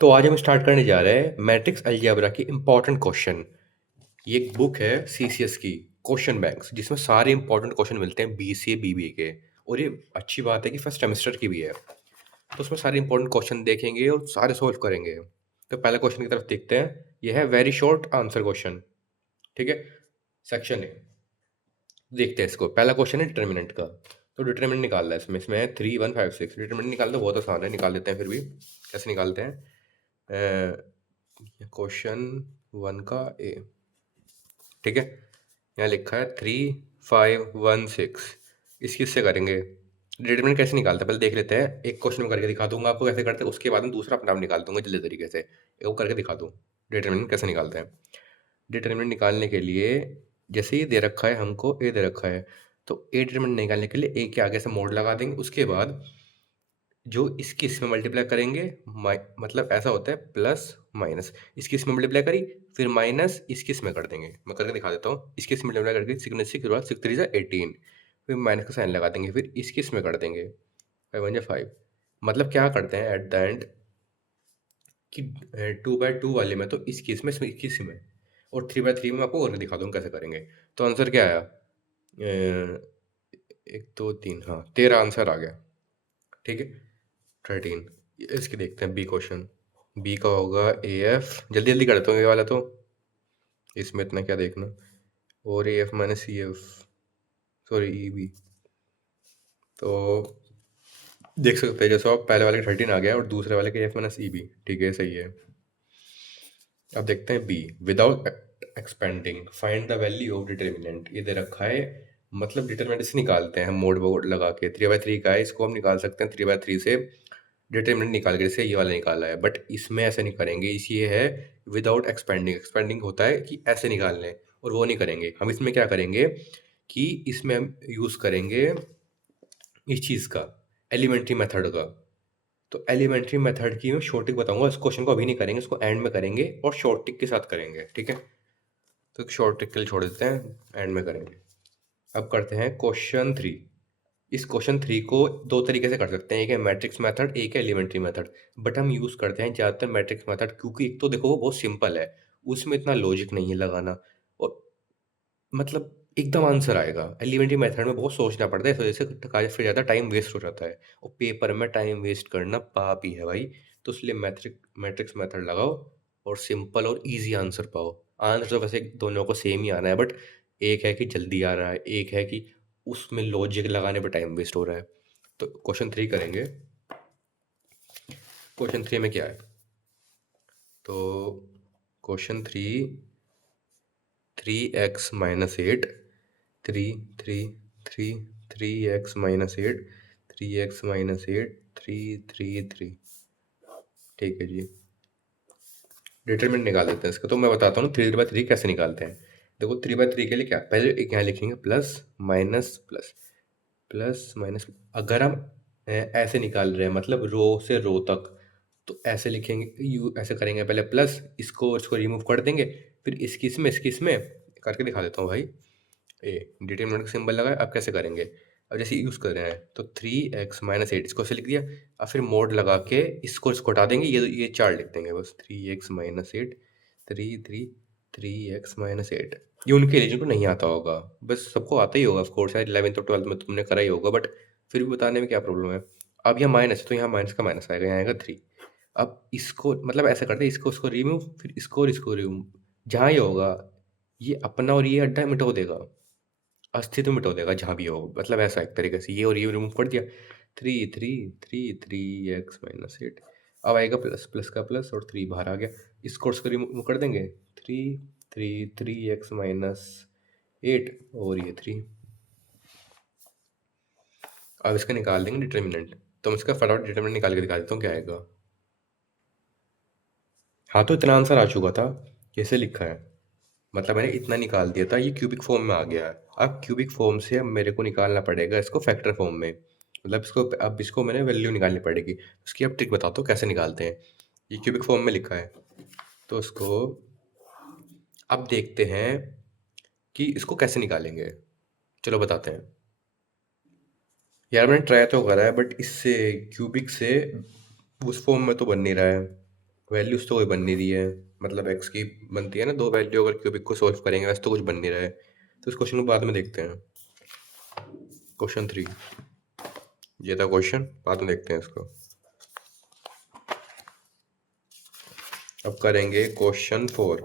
तो आज हम स्टार्ट करने जा रहे हैं मैट्रिक्स अलजेब्रा की इंपॉर्टेंट क्वेश्चन। ये एक बुक है सीसीएस की, क्वेश्चन बैंक्स, जिसमें सारे इंपॉर्टेंट क्वेश्चन मिलते हैं बीसीए बीबीए के। और ये अच्छी बात है कि फर्स्ट सेमेस्टर की भी है, तो उसमें सारे इंपॉर्टेंट क्वेश्चन देखेंगे और सारे सोल्व करेंगे। तो पहले क्वेश्चन की तरफ देखते हैं। यह है वेरी शॉर्ट आंसर क्वेश्चन। ठीक है, सेक्शन ए। देखते हैं इसको। पहला क्वेश्चन है डिटर्मिनेंट का। तो डिटर्मिनेंट निकालना है इसमें। इसमें है 3 1 5 6। डिटर्मिनेंट निकालना बहुत आसान है, निकाल देते हैं। फिर भी कैसे निकालते हैं? क्वेश्चन 1 का ए। ठीक है, यहाँ लिखा है 3 5 1 6। इसकी इससे करेंगे। डिटरमिनेंट कैसे निकालते हैं पहले देख लेते हैं। एक क्वेश्चन में करके दिखा दूंगा आपको कैसे करते हैं, उसके बाद में दूसरा अपना आप निकाल दूंगा जल्दी तरीके से। एक को करके दिखा दूँ डिटरमिनेंट कैसे निकालते हैं। डिटरमिनेंट निकालने के लिए जैसे ही दे रखा है, हमको ए दे रखा है, तो ए डिटरमिनेंट निकालने के लिए ए के आगे से मोड लगा देंगे। उसके बाद जो इसकी इसमें मल्टीप्लाई करेंगे, मतलब ऐसा होता है प्लस माइनस। इसकी इसमें मल्टीप्लाई करी, फिर माइनस इसकी इसमें कर देंगे। मैं करके दिखा देता हूँ। इसकी इसमें मल्टीप्लाई करके 6 के बाद 6 3 18, फिर माइनस का साइन लगा देंगे, फिर इसकी इसमें कर देंगे। 5 1 5। मतलब क्या करते हैं एट द एंड कि 2/2 वाले में तो इसकी इसमें इसकी इसमें, और 3/3 में आपको और दिखा दूँ कैसे करेंगे। तो आंसर क्या आया? 1 2 3, हाँ 13 आंसर आ गया। ठीक है, 13। इसके देखते हैं बी क्वेश्चन। बी का होगा ए एफ। जल्दी जल्दी करता हूँ ये वाला तो, इसमें इतना क्या देखना। और a f minus c f, sorry e b. तो देख सकते हैं जैसे आप पहले वाले का 13 आ गया और दूसरे वाले का a f minus e b. ठीक है, सही है। अब देखते हैं b. Without expanding find the value of determinant. ये दे रखा है, मतलब डिटर्मिनेंट से निकालते हैं मोड वोड लगा के। 3/3 का है, इसको हम निकाल सकते हैं 3/3 से डिटर्मिनेंट निकाल के, जैसे ये वाला निकाला है। बट इसमें ऐसे नहीं करेंगे। इस ये है विदाउट एक्सपेंडिंग। एक्सपेंडिंग होता है कि ऐसे निकाल लें, और वो नहीं करेंगे हम। इसमें क्या करेंगे कि इसमें हम यूज़ करेंगे इस चीज़ का, एलिमेंट्री मेथड का। तो एलिमेंट्री मेथड की मैं शॉर्ट ट्रिक बताऊंगा। इस क्वेश्चन को अभी नहीं करेंगे, इसको एंड में करेंगे और शॉर्ट ट्रिक के साथ करेंगे। ठीक है, तो एक शॉर्ट ट्रिक के लिए छोड़ देते हैं, एंड में करेंगे। अब करते हैं क्वेश्चन 3। इस क्वेश्चन 3 को दो तरीके से कर सकते हैं, एक है मैट्रिक्स मेथड, एक है एलिमेंट्री मेथड। बट हम यूज़ करते हैं ज़्यादातर मैट्रिक्स मेथड, क्योंकि एक तो देखो वो बहुत सिंपल है, उसमें इतना लॉजिक नहीं है लगाना, और मतलब एकदम आंसर आएगा। एलिमेंट्री मेथड में बहुत सोचना पड़ता है, इस वजह से काफ़ी फिर ज़्यादा टाइम वेस्ट हो जाता है, और पेपर में टाइम वेस्ट करना पाप ही है भाई। तो इसलिए मैट्रिक्स मेथड लगाओ और सिंपल और इजी आंसर पाओ। आंसर तो वैसे दोनों को सेम ही आना है, बट एक है कि जल्दी आ रहा है, एक है कि उसमें लॉजिक लगाने पर टाइम वेस्ट हो रहा है। तो क्वेश्चन 3 करेंगे। क्वेश्चन 3 में क्या है? तो क्वेश्चन 3, 3x-8, 3 3 3 3x-8, 3x-8, 3 3 3। ठीक है जी, डिटरमिनेंट निकाल देते हैं इसका। तो मैं बताता हूँ 3/3 कैसे निकालते हैं। देखो 3/3 के लिए क्या, पहले एक यहाँ लिखेंगे plus minus plus, plus minus. अगर हम ऐसे निकाल रहे हैं, मतलब रो से रो तक, तो ऐसे लिखेंगे, यू ऐसे करेंगे। पहले प्लस, इसको इसको रिमूव कर देंगे, फिर इसकी इसमें करके दिखा देता हूँ भाई। ए डिटरमिनेंट का सिंबल लगा है। अब कैसे करेंगे? अब जैसे यूज़ कर रहे हैं तो 3x-8 इसको ऐसे लिख दिया। अब फिर मोड लगा के इसको हटा देंगे, ये 4 लिख देंगे बस। 3x-8, 3 3 3x-8। ये उनके लिए जिनको नहीं आता होगा, बस सबको आता ही होगा ऑफकोर्स, शायद 11th और 12th में तुमने करा ही होगा, बट फिर भी बताने में क्या प्रॉब्लम है। अब यहाँ माइनस है तो यहाँ माइनस का माइनस आएगा, यहाँ आएगा 3। अब इसको मतलब ऐसा करते हैं, इसको इसको रिमूव, फिर इसको और इसको रिमूव। जहाँ ये होगा, ये अपना और ये अड्डा मिटा देगा, अस्तित्व मिटा देगा जहाँ भी हो। मतलब ऐसा एक तरीके से ये और ये रिमूव कर दिया। 3 3 3 3x-8। अब आएगा प्लस, प्लस का प्लस और 3 बाहर आ गया। इसको उसको रिमूव कर देंगे। 3 3 3x-8 और ये 3। अब इसका निकाल देंगे डिटर्मिनेंट। तो मैं इसका फटाफट डिटर्मिनेंट निकाल के दिखा देता हूँ क्या आएगा। हाँ, तो इतना आंसर आ चुका था। कैसे लिखा है, मतलब मैंने इतना निकाल दिया था, ये क्यूबिक फॉर्म में आ गया है। अब क्यूबिक फॉर्म से अब मेरे को निकालना पड़ेगा इसको फैक्टर फॉर्म में, मतलब इसको अब इसको मैंने वैल्यू निकालनी पड़ेगी। उसकी अब ट्रिक बताता हूँ कैसे निकालते हैं। ये क्यूबिक फॉर्म में लिखा है, तो उसको अब देखते हैं कि इसको कैसे निकालेंगे। चलो बताते हैं। यार मैंने ट्राई तो करा है, बट इससे क्यूबिक से उस फॉर्म में तो बन नहीं रहा है। वैल्यूज तो कोई बन नहीं रही है, मतलब एक्स की बनती है ना दो वैल्यू, अगर क्यूबिक को सॉल्व करेंगे वैसे तो कुछ बन नहीं रहा है, तो इस क्वेश्चन को बाद में देखते हैं। क्वेश्चन 3 ये था क्वेश्चन, बाद में देखते हैं इसको। अब करेंगे क्वेश्चन 4।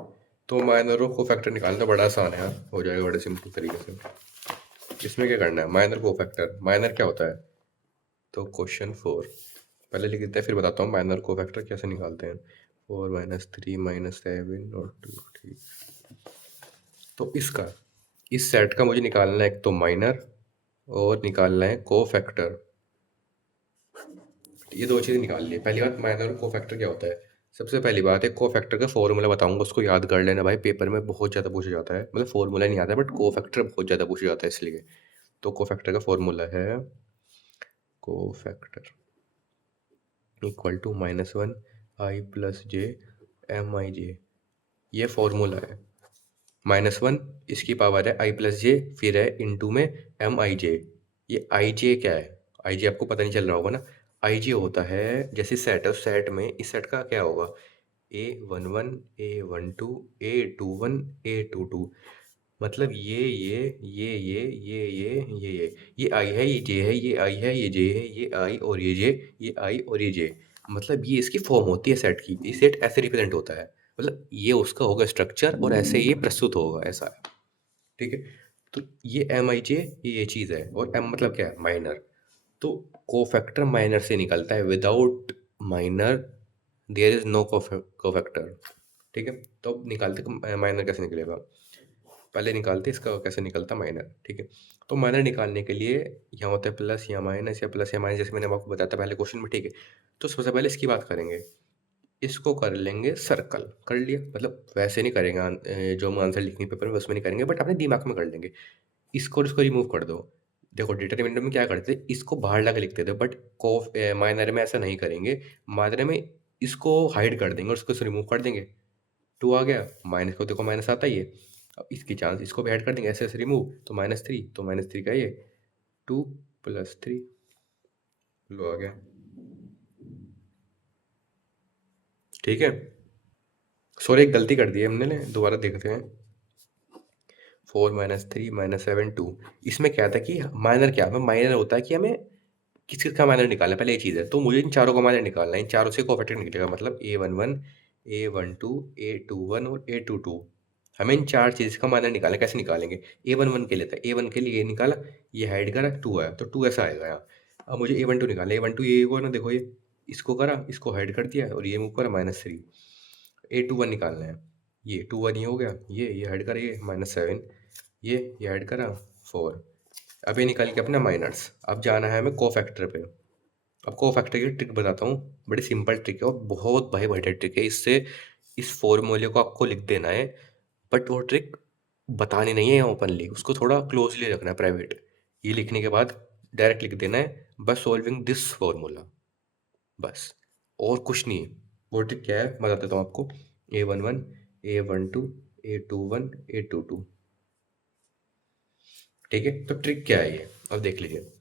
तो माइनर और कोफैक्टर निकालना बड़ा आसान है यार, हो जाएगा बड़े सिंपल तरीके से। इसमें क्या करना है, माइनर कोफैक्टर, माइनर क्या होता है। तो क्वेश्चन 4 पहले लिख देते हैं, फिर बताता हूँ माइनर कोफैक्टर कैसे निकालते हैं। 4 - 3 - 7 और 2, ठीक। तो इसका, इस सेट का मुझे निकालना है एक तो माइनर, और निकालना है कोफैक्टर। ये दो चीज़ें निकाल ली। पहली बात, माइनर और कोफैक्टर क्या होता है। सबसे पहली बात है, कोफैक्टर का फॉर्मूला बताऊंगा, उसको याद कर लेना भाई, पेपर में बहुत ज़्यादा पूछा जाता है, मतलब फॉर्मूला नहीं आता है बट कोफैक्टर बहुत ज़्यादा पूछा जाता है इसलिए। तो कोफैक्टर का फॉर्मूला है, cofactor equal to -1 i+j mi j, ये फॉर्मूला है। -1 इसकी पावर है i+j, फिर है इनटू में mi j। ये आई जे क्या है, आई जे आपको पता नहीं चल रहा होगा ना। आई जे होता है जैसे सेट है, उस सेट में, इस सेट का क्या होगा, A11 A12 A21 A22, मतलब ये आई है, ये जे है, ये आई है, ये जे है, ये आई और ये जे, ये आई और ये जे, मतलब ये इसकी फॉर्म होती है सेट की। ये सेट ऐसे रिप्रेजेंट होता है, मतलब ये उसका होगा स्ट्रक्चर और ऐसे ये प्रस्तुत होगा, ऐसा है, ठीक है। तो ये एम आई जे ये चीज़ है, और एम मतलब क्या है, माइनर। तो कोफैक्टर माइनर से निकलता है, without minor there is no cofactor, ठीक है। तो अब निकालते माइनर कैसे निकलेगा, पहले निकालते इसका कैसे निकलता माइनर, ठीक है। तो माइनर निकालने के लिए यहाँ होता है प्लस या माइनस, या प्लस या माइनस, जैसे मैंने आपको बताया था पहले क्वेश्चन में, ठीक है। तो सबसे पहले इसकी बात करेंगे, इसको कर लेंगे सर्कल, कर लिया, मतलब वैसे नहीं करेंगे जो हम आंसर लिखेंगे पेपर में उसमें नहीं करेंगे, बट अपने दिमाग में कर लेंगे। इसको और इसको रिमूव कर दो। देखो डिटरमिनेंट में क्या करते थे, इसको बाहर ला के लिखते थे, बट माइनर में ऐसा नहीं करेंगे। माइनर में इसको हाइड कर देंगे और उसको रिमूव कर देंगे। 2 आ गया, माइनस को देखो माइनस आता ही है। अब इसकी चांस, इसको भी ऐड कर देंगे ऐसे ऐसे रिमूव, तो -3, तो -3 का ये 2 + 3 लो आ गया, ठीक है। सॉरी एक गलती कर दी है हमने, दोबारा देखते हैं। 4 - 3 - 7 2, इसमें क्या था कि माइनर, क्या हमें माइनर होता है कि हमें किस किस का माइनर निकालना है, पहले ये चीज़ है। तो मुझे इन चारों का माइनर निकालना है, इन चारों से कोफैक्टर निकलेगा, मतलब A11 A12 A21 और A22। हमें इन चार चीज़ का माइनर निकालना है, कैसे निकालेंगे। A11 के लिए था, A1 के लिए ये निकाला, ये हाइड करा, 2 आया, तो 2 ऐसा आएगा यहाँ। अब मुझे A12 निकालना है, A12 ये हुआ ना, देखो ये, इसको करा, इसको हाइड कर दिया और ये मूव करा -3। A21 निकालना है, ये 21 ये हो गया, ये हाइड करा, ये -7, ये ऐड करा 4। अब ये निकाल के अपना माइनर्स, अब जाना है हमें कोफैक्टर पे। अब कोफैक्टर की ट्रिक बताता हूँ, बड़ी सिंपल ट्रिक है और बहुत भाई बढ़िया ट्रिक है। इससे इस फॉर्मूले को आपको लिख देना है, बट वो ट्रिक बतानी नहीं है ओपनली, उसको थोड़ा क्लोजली रखना है, प्राइवेट। ये लिखने के बाद डायरेक्ट लिख देना है, बस सॉल्विंग दिस फॉर्मूला, बस, और कुछ नहीं है। वो ट्रिक क्या है बता देता हूँ आपको। A11 A12 A21 A22, ठीक है। तो ट्रिक क्या है ये, अब देख लीजिए।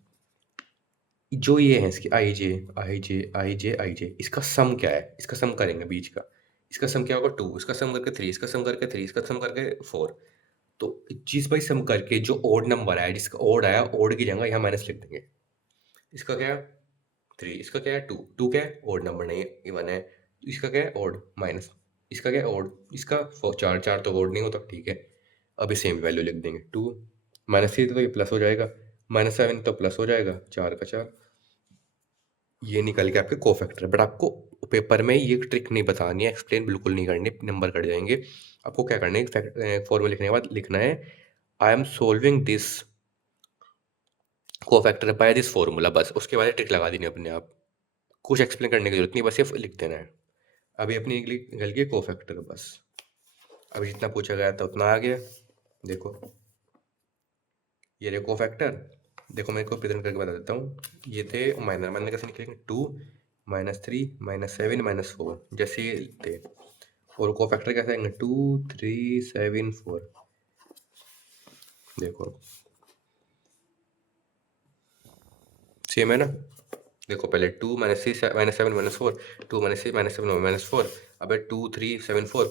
जो ये है इसकी आई जे आई जे आई जे आई जे, इसका सम क्या है, इसका सम करेंगे बीच का। इसका सम क्या होगा, 2, इसका सम करके 3, इसका सम करके 3, इसका सम करके 4। तो चीज बाई सम करके जो ओड नंबर आया, जिसका ओड आया, ओड की जगह यहाँ माइनस लिख देंगे। इसका क्या है 3, इसका क्या है 2, 2 क्या है ओड नंबर नहीं है, इवन है। इसका क्या है ओड माइनस, इसका क्या है ओड, इसका 4, 4 तो ओड नहीं होता, ठीक है। अभी सेम वैल्यू लिख देंगे, 2 -3 तो ये प्लस हो जाएगा, -7 तो प्लस हो जाएगा, 4 का 4, ये निकल के आपके कोफैक्टर। बट आपको पेपर में ये ट्रिक नहीं बतानी है, एक्सप्लेन बिल्कुल नहीं करनी, नंबर कट जाएंगे। आपको क्या करना है, फॉर्मूला लिखने के बाद लिखना है, I am solving this cofactor by this formula, बस उसके बाद ट्रिक लगा देनी अपने आप। कुछ एक्सप्लेन करने की जरूरत नहीं, बस ये लिख देना है। अभी अपनी निकल गई कोफैक्टर, बस। अभी जितना पूछा गया था उतना आ गया, देखो ये रहे कोफैक्टर। देखो मैं इसको प्रेजेंट करके बता देता हूँ। ये थे माइनर, माइनर कैसे निकलेंगे, 2 -3 -7 -4, जैसे ये थे। और कोफैक्टर कैसे आएंगे, 2 3 7 4, देखो सेम है ना। देखो पहले 2 minus 3 minus 7 minus 4, 2 minus 3 minus 7 minus 4, अब 2 3 7 4,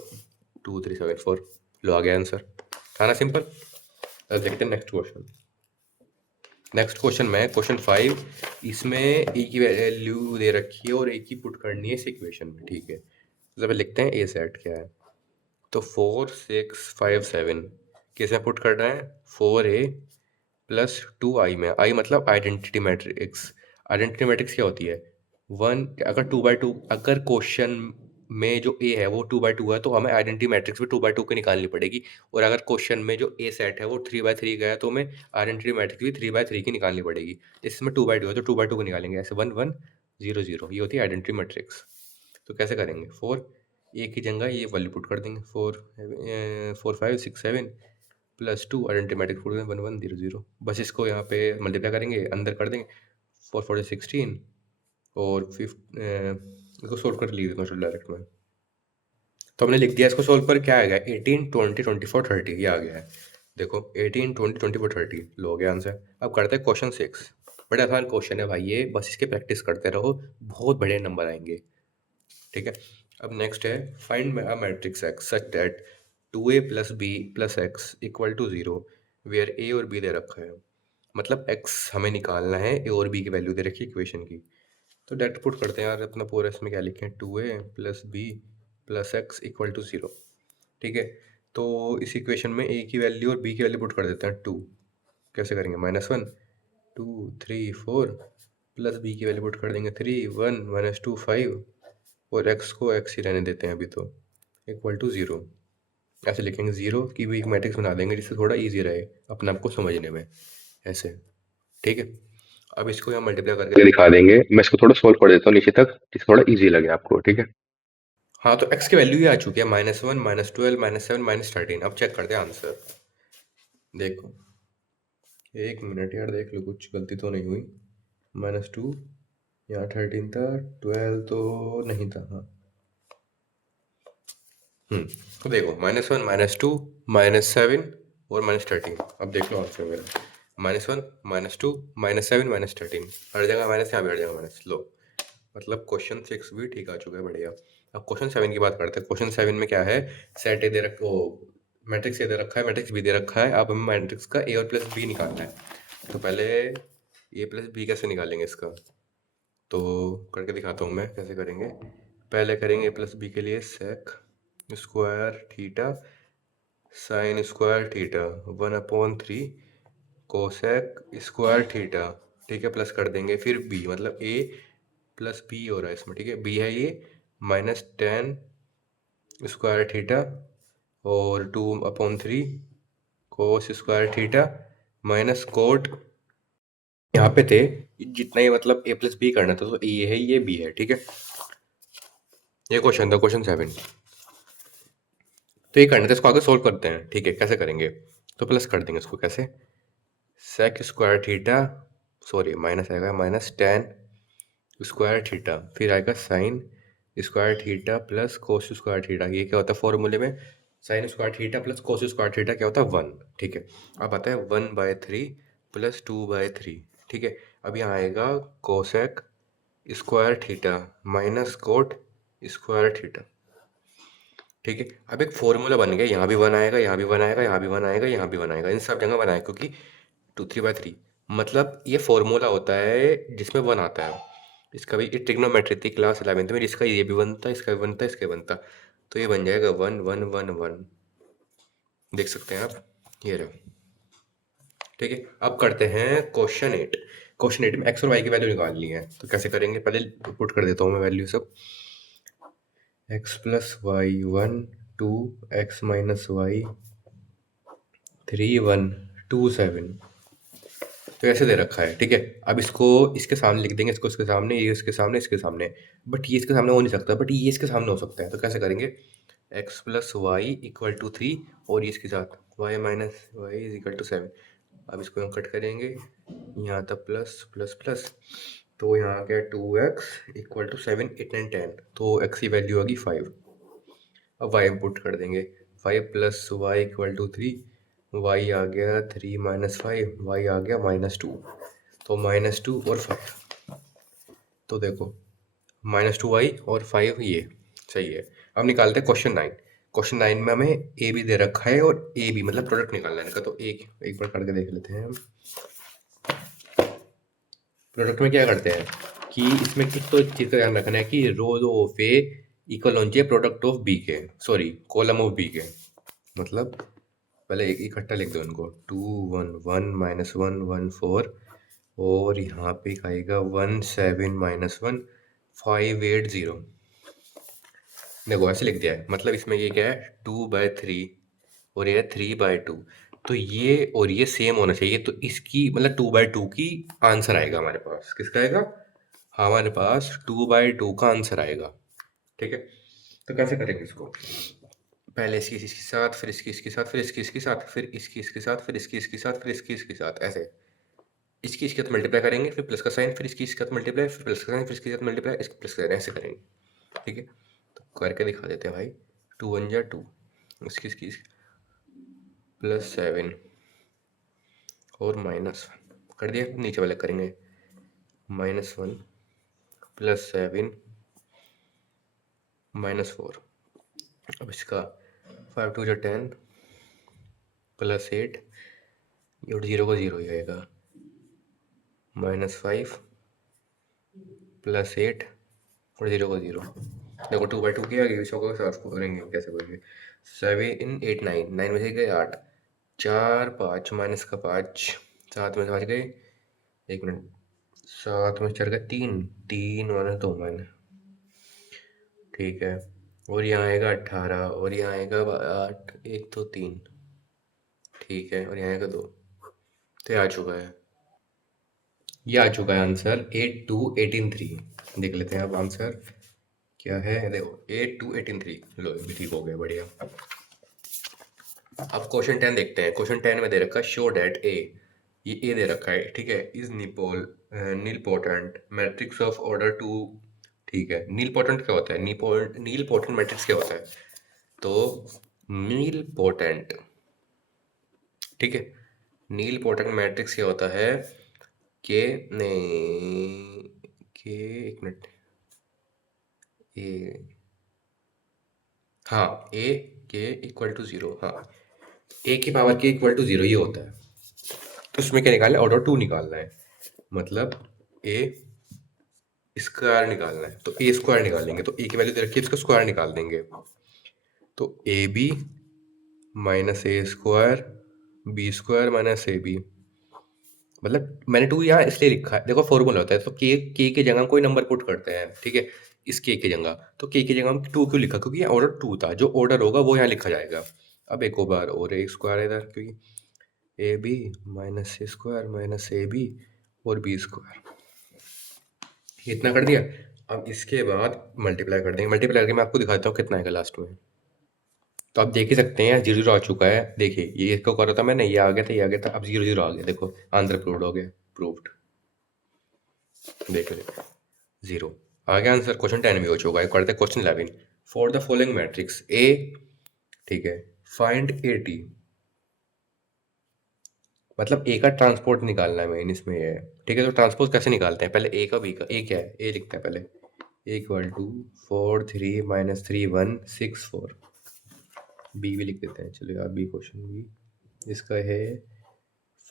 2 3 7 4, लो आ गया आंसर। था ना सिंपल। अब देखते हैं नेक्स्ट क्वेश्चन। नेक्स्ट क्वेश्चन में क्वेश्चन 5, इसमें ए की वैल्यू दे रखी है और ए की पुट करनी है इस इक्वेशन में, ठीक है। तो पहले लिखते हैं ए सेट क्या है। तो 4 6 5 7 किस में पुट करना है, 4a प्लस 2i में। आई मतलब आइडेंटिटी मैट्रिक्स। आइडेंटिटी मैट्रिक्स क्या होती है, वन अगर 2/2, अगर क्वेश्चन में जो ए है वो 2/2 है तो हमें आइडेंटिटी मैट्रिक्स भी 2/2 की निकालनी पड़ेगी। और अगर क्वेश्चन में जो ए सेट है वो 3/3 का है तो हमें आइडेंटिटी मैट्रिक्स भी 3/3 की निकालनी पड़ेगी। इसमें 2/2 है तो 2/2 को निकालेंगे, ऐसे 1 1 0 0, ये होती है आइडेंटिटी मैट्रिक्स। तो कैसे करेंगे, 4 ए की जगह ये वैल्यू पुट कर देंगे, 4 5 6 7 प्लस 2 आइडेंटिटी पुट देंगे 1 1 0 0। बस इसको यहाँ पे मल्टीप्लाई करेंगे, अंदर कर देंगे, 4 4 16 और इसको सोल्व कर लीजिए तो डायरेक्ट में। तो हमने लिख दिया इसको सोल्व पर, क्या आ गया 18 20 24 30, ये आ गया है। देखो 18 20 24 30 लो हो गया आंसर। अब करते हैं क्वेश्चन 6। बड़ा आसान क्वेश्चन है भाई ये, बस इसके प्रैक्टिस करते रहो, बहुत बढ़िया नंबर आएंगे, ठीक है। अब नेक्स्ट है, find a matrix X such that 2a plus B plus x equal to 0 where A और बी दे रखा है। मतलब एक्स हमें निकालना है, ए और बी की वैल्यू दे रखी है इक्वेशन की। तो डायरेक्ट पुट करते हैं यार, अपना पूरा इसमें क्या लिखें, 2a plus B plus x equal to 0, ठीक है। तो इस इक्वेशन में ए की वैल्यू और बी की वैल्यू पुट कर देते हैं 2। कैसे करेंगे, -1 2 3 4 प्लस बी की वैल्यू पुट कर देंगे 3 1 -2 5 और एक्स को एक्स ही रहने देते हैं अभी तो, इक्वल टू 0। ऐसे लिखेंगे 0 की भी एक मैट्रिक्स बना देंगे जिससे थोड़ा ईजी रहे अपने आप को समझने में, ऐसे, ठीक है। अब इसको यहाँ मल्टीप्लाई करके दिखा देंगे, मैं इसको थोड़ा सोल्व कर देता हूँ नीचे तक जिससे थोड़ा ईजी लगे आपको, ठीक है। हाँ तो एक्स की वैल्यू ही आ चुकी है, -1 -12 -7 -13। अब चेक करते हैं आंसर। देखो 1 मिनट यार, देख लो कुछ गलती तो नहीं हुई। -2 यहाँ 13 था, 12 तो नहीं था, हाँ। तो देखो -1 -2 -7 और -13। अब देख लो आंसर मेरा, -1 -2 -7 -13, हर जगह माइनस, यहाँ भी हर जगह माइनस, लो। मतलब क्वेश्चन 6 भी ठीक आ चुका है, बढ़िया। अब क्वेश्चन 7 की बात करते हैं। क्वेश्चन 7 में क्या है, सेट ए दे रखा, मैट्रिक्स ए दे रखा है, मैट्रिक्स बी दे रखा है। अब हमें मैट्रिक्स का ए और प्लस बी निकालना है। तो पहले ए प्लस बी कैसे निकालेंगे इसका, तो करके दिखाता हूँ मैं कैसे करेंगे। पहले करेंगे ए प्लस बी के लिए sec square theta sine square theta 1/3 cosec square theta, ठीक है, प्लस कर देंगे। फिर बी मतलब ए प्लस बी हो रहा है इसमें, ठीक है। बी है ये -10 स्क्वायर थीटा और 2/3 कोस स्क्वायर थीटा माइनस कोट, यहाँ पे थे जितना ही मतलब ए प्लस बी करना था तो ए है ये बी है, ठीक है। ये क्वेश्चन था क्वेश्चन 7। तो ये करना था, इसको आगे सोल्व करते हैं, ठीक है। कैसे करेंगे, तो प्लस कर देंगे इसको, कैसे, sec square theta, sorry minus आएगा, -10 स्क्वायर थीटा, फिर आएगा sine square theta plus cos square theta. ये क्या होता है फॉर्मूले में, sine square theta plus cos square theta क्या होता है 1, ठीक है। अब आता है 1/3 प्लस 2/3, ठीक है। अब यहाँ आएगा cosec square theta minus cot square theta, ठीक है। अब एक फॉर्मूला बन गया, यहाँ भी 1 आएगा, यहाँ भी 1 आएगा, यहाँ भी 1 आएगा, यहाँ भी 1 आएगा, इन सब जगह बनाए क्योंकि 2 3/3, मतलब ये फॉर्मूला होता है जिसमें 1 आता है। इसका भी ट्रिग्नोमेट्री थी क्लास 11th में, जिसका ये भी बनता, इसका भी बनता, इसका भी बनता। तो ये बन जाएगा 1 1 1 1, देख सकते हैं आप, ये रहा, ठीक है। अब करते हैं क्वेश्चन 8। क्वेश्चन 8 में एक्स और वाई की वैल्यू निकालनी है, तो कैसे करेंगे, पहले पुट कर देता हूँ मैं वैल्यू सब। X plus y 1 2 x minus y 3 1 2 7, तो ऐसे दे रखा है, ठीक है। अब इसको इसके सामने लिख देंगे, इसको इसके सामने, ये इसके सामने, इसके सामने। बट ये इसके सामने हो नहीं सकता, बट ये इसके सामने हो सकता है। तो कैसे करेंगे, x plus Y equal to 3 और ये इसके साथ y minus y is equal to 7। अब इसको हम कट करेंगे, यहाँ तक प्लस प्लस प्लस, तो यहाँ आ गया 2x इक्वल टू 7 8 9 10, तो x की वैल्यू होगी 5। अब y पुट कर देंगे, 5 plus Y equal to 3, Y आ गया 3 - 5, वाई आ गया -2, तो -2 और 5। तो देखो -2i और 5 ये सही है। अब निकालते हैं क्वेश्चन 9। क्वेश्चन 9 में हमें ए बी दे रखा है और ए बी मतलब प्रोडक्ट निकालना है इनका। तो एक बार करके देख लेते हैं हम। प्रोडक्ट में क्या करते हैं कि इसमें कुछ तो चीज़ का ध्यान रखना है कि रो ऑफ ए इक्वल होना चाहिए प्रोडक्ट ऑफ बी के, सॉरी कॉलम ऑफ बी के। मतलब पहले एक इकट्ठा लिख दो इनको, 2 1 1 -1 1 4 और यहाँ पे आएगा 1 7 -1 5 8 0। देखो ऐसे लिख दिया है, मतलब इसमें ये क्या है 2/3 और ये 3/2। तो ये और ये सेम होना चाहिए, तो इसकी मतलब 2/2 की आंसर आएगा हमारे पास। किसका आएगा? हमारे पास 2/2 का आंसर आएगा। ठीक है, तो कैसे करेंगे इसको? पहले इसकी इसके साथ, फिर इसकी इसके साथ, फिर इसकी इसके साथ, फिर इसकी इसके साथ, फिर इसकी इसके साथ, फिर इसकी इसके साथ, ऐसे इसकी इसके साथ मल्टीप्लाई करेंगे, फिर प्लस का साइन, फिर इसकी इसके साथ मल्टीप्लाई, फिर प्लस का साइन, फिर इसके साथ मल्टीप्लाई, इसके प्लस का साइन, ऐसे करेंगे। ठीक है, तो करके दिखा देते हैं भाई। 2 1 जा 2, इसकी इसकी +7 और -1 कर दिया। नीचे वाले करेंगे -1 +7 -4। अब इसका 5 2 जा 10 +8 और 0 का 0 ही आएगा, -5 +8 और 0 का 0। देखो 2/2 की आ गई, इसको सॉल्व करेंगे कैसे करेंगे। 7 8 9 9 में से गए 8, 4 5 माइनस का 5, 7 में से 5 गए, 1 मिनट, 7 में से 4 गए 3, 3 -2 मैंने। ठीक है, और यहाँ आएगा 18 और यहाँ आएगा 8 1 2 3। ठीक है, और यहाँ आएगा 2। तो ये आ चुका है, ये आ चुका है आंसर 8 2 18 3। देख लेते हैं अब आंसर क्या है। देखो 8 2 18 3, लो ये भी ठीक हो गया, बढ़िया। अब क्वेश्चन 10 देखते हैं। क्वेश्चन 10 में दे रखा है शो डेट ए, ये ए दे रखा है। ठीक है, is nilpotent matrix of order 2। ठीक है, नीलपोटेंट क्या होता है? नीलपोटेंट मैट्रिक्स क्या होता है? तो नीलपोटेंट, ठीक है, नीलपोटेंट मैट्रिक्स क्या होता है कि नहीं के एक मिनट, ए, हाँ ए के इक्वल टू 0, हाँ ए की पावर के इक्वल टू 0 ये होता है। तो इसमें क्या निकालना है? ऑर्डर 2 निकालना है, मतलब ए स्क्वायर निकालना है। तो ए स्क्वायर निकालेंगे, तो ए की वैल्यू दे रखी है, इसका स्क्वायर निकाल देंगे। तो a b minus a square b square minus a b, मतलब मैंने 2 यहाँ इसलिए लिखा है, देखो फॉर्मूला होता है तो के की जगह हम कोई नंबर पुट करते हैं। ठीक है, इस के की जगह, तो के की जगह हम 2 क्यों लिखा? क्योंकि ऑर्डर 2 था, जो ऑर्डर होगा वो यहाँ लिखा जाएगा। अब एक और बार और ए स्क्वायर है इधर, क्योंकि a b minus a square minus a B और बी स्क्वायर, इतना कर दिया। अब इसके बाद मल्टीप्लाई कर देंगे, मल्टीप्लाई करके मैं आपको दिखाता हूँ कितना आएगा लास्ट में। तो आप देख ही सकते हैं 0 0 आ चुका है। देखिए ये इसको कर रहा था मैंने, ये आ गया था, ये आ गया था, अब 0 0 आ गया। देखो आंसर प्रूव्ड हो गया, प्रूव्ड। देख लो 0 आ गया आंसर। क्वेश्चन 10 भी हो चुका है। करते question 11। For the following matrix A, ठीक है, फाइंड ए टी, मतलब ए का ट्रांसपोर्ट निकालना है मेन इसमें है। ठीक है, तो ट्रांसपोर्ट कैसे निकालते हैं? पहले ए का बी का, ए क्या है? ए लिखते हैं पहले, ए इक्वल टू 4 3 -3 1 6 4। बी भी लिख देते हैं, चलो यार बी क्वेश्चन बी, इसका है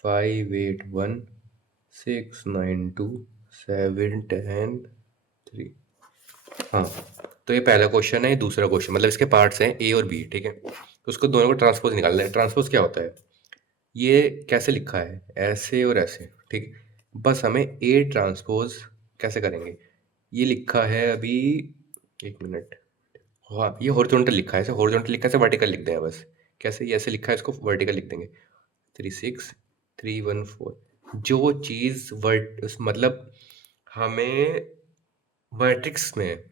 5 8 1 6 9 2 7 10 3। हाँ, तो ये पहला क्वेश्चन है, ये दूसरा क्वेश्चन, मतलब इसके पार्ट्स हैं ए और बी। ठीक है, तो उसको दोनों को ट्रांसपोज निकालना है। ट्रांसपोज क्या होता है? ये कैसे लिखा है? ऐसे और ऐसे। ठीक, बस हमें ए ट्रांसपोज कैसे करेंगे? ये लिखा है अभी, एक मिनट, हाँ ये हॉरिजॉन्टल लिखा है, ऐसे हॉरिजॉन्टल लिखा है, ऐसे वर्टिकल लिख दें बस। कैसे? ये ऐसे लिखा है, इसको वर्टिकल लिख देंगे, 3 6 3 1 4। जो चीज़ मतलब हमें मैट्रिक्स में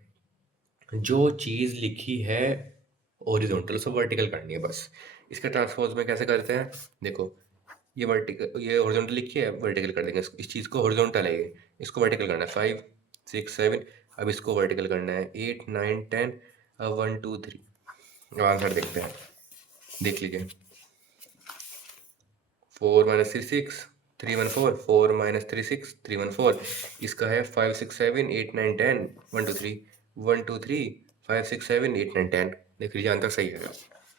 जो चीज़ लिखी है हॉरिजॉन्टल, उसको वर्टिकल करनी है बस। इसका ट्रांसपोज में कैसे करते हैं? देखो ये वर्टिकल, ये हॉरिजॉन्टल लिखी है, वर्टिकल कर देंगे। इस चीज़ को हॉरिजॉन्टल है ये, इसको वर्टिकल करना है 5 6 7। अब इसको वर्टिकल करना है 8 9 10। अब 1 2 3। अब आंसर देखते हैं, देख लीजिए 4 -3 6 314, 4 माइनस 3 6, 314। इसका है 5 6 7 8 9 10, 1 2 3, 1 2 3, 5 6 7 8 9 10। देख लीजिए आंसर सही है।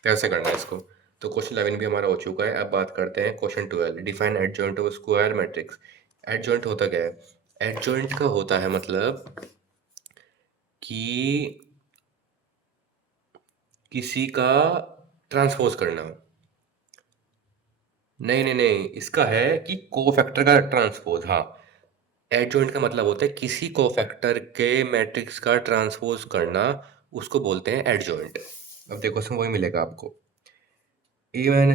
कैसे करना है इसको? तो क्वेश्चन 11 भी हमारा हो चुका है। अब बात करते हैं question 12। Define adjoint of square matrix. Adjoint होता क्या है? एडजॉइंट का होता है मतलब कि किसी का ट्रांसपोज करना। नहीं नहीं नहीं, इसका है कि कोफैक्टर का ट्रांसपोज। हाँ, एडजॉइंट का मतलब होता है किसी कोफैक्टर के मैट्रिक्स का ट्रांसपोज करना, उसको बोलते हैं एडजॉइंट। अब देखो इसमें वही मिलेगा आपको। Even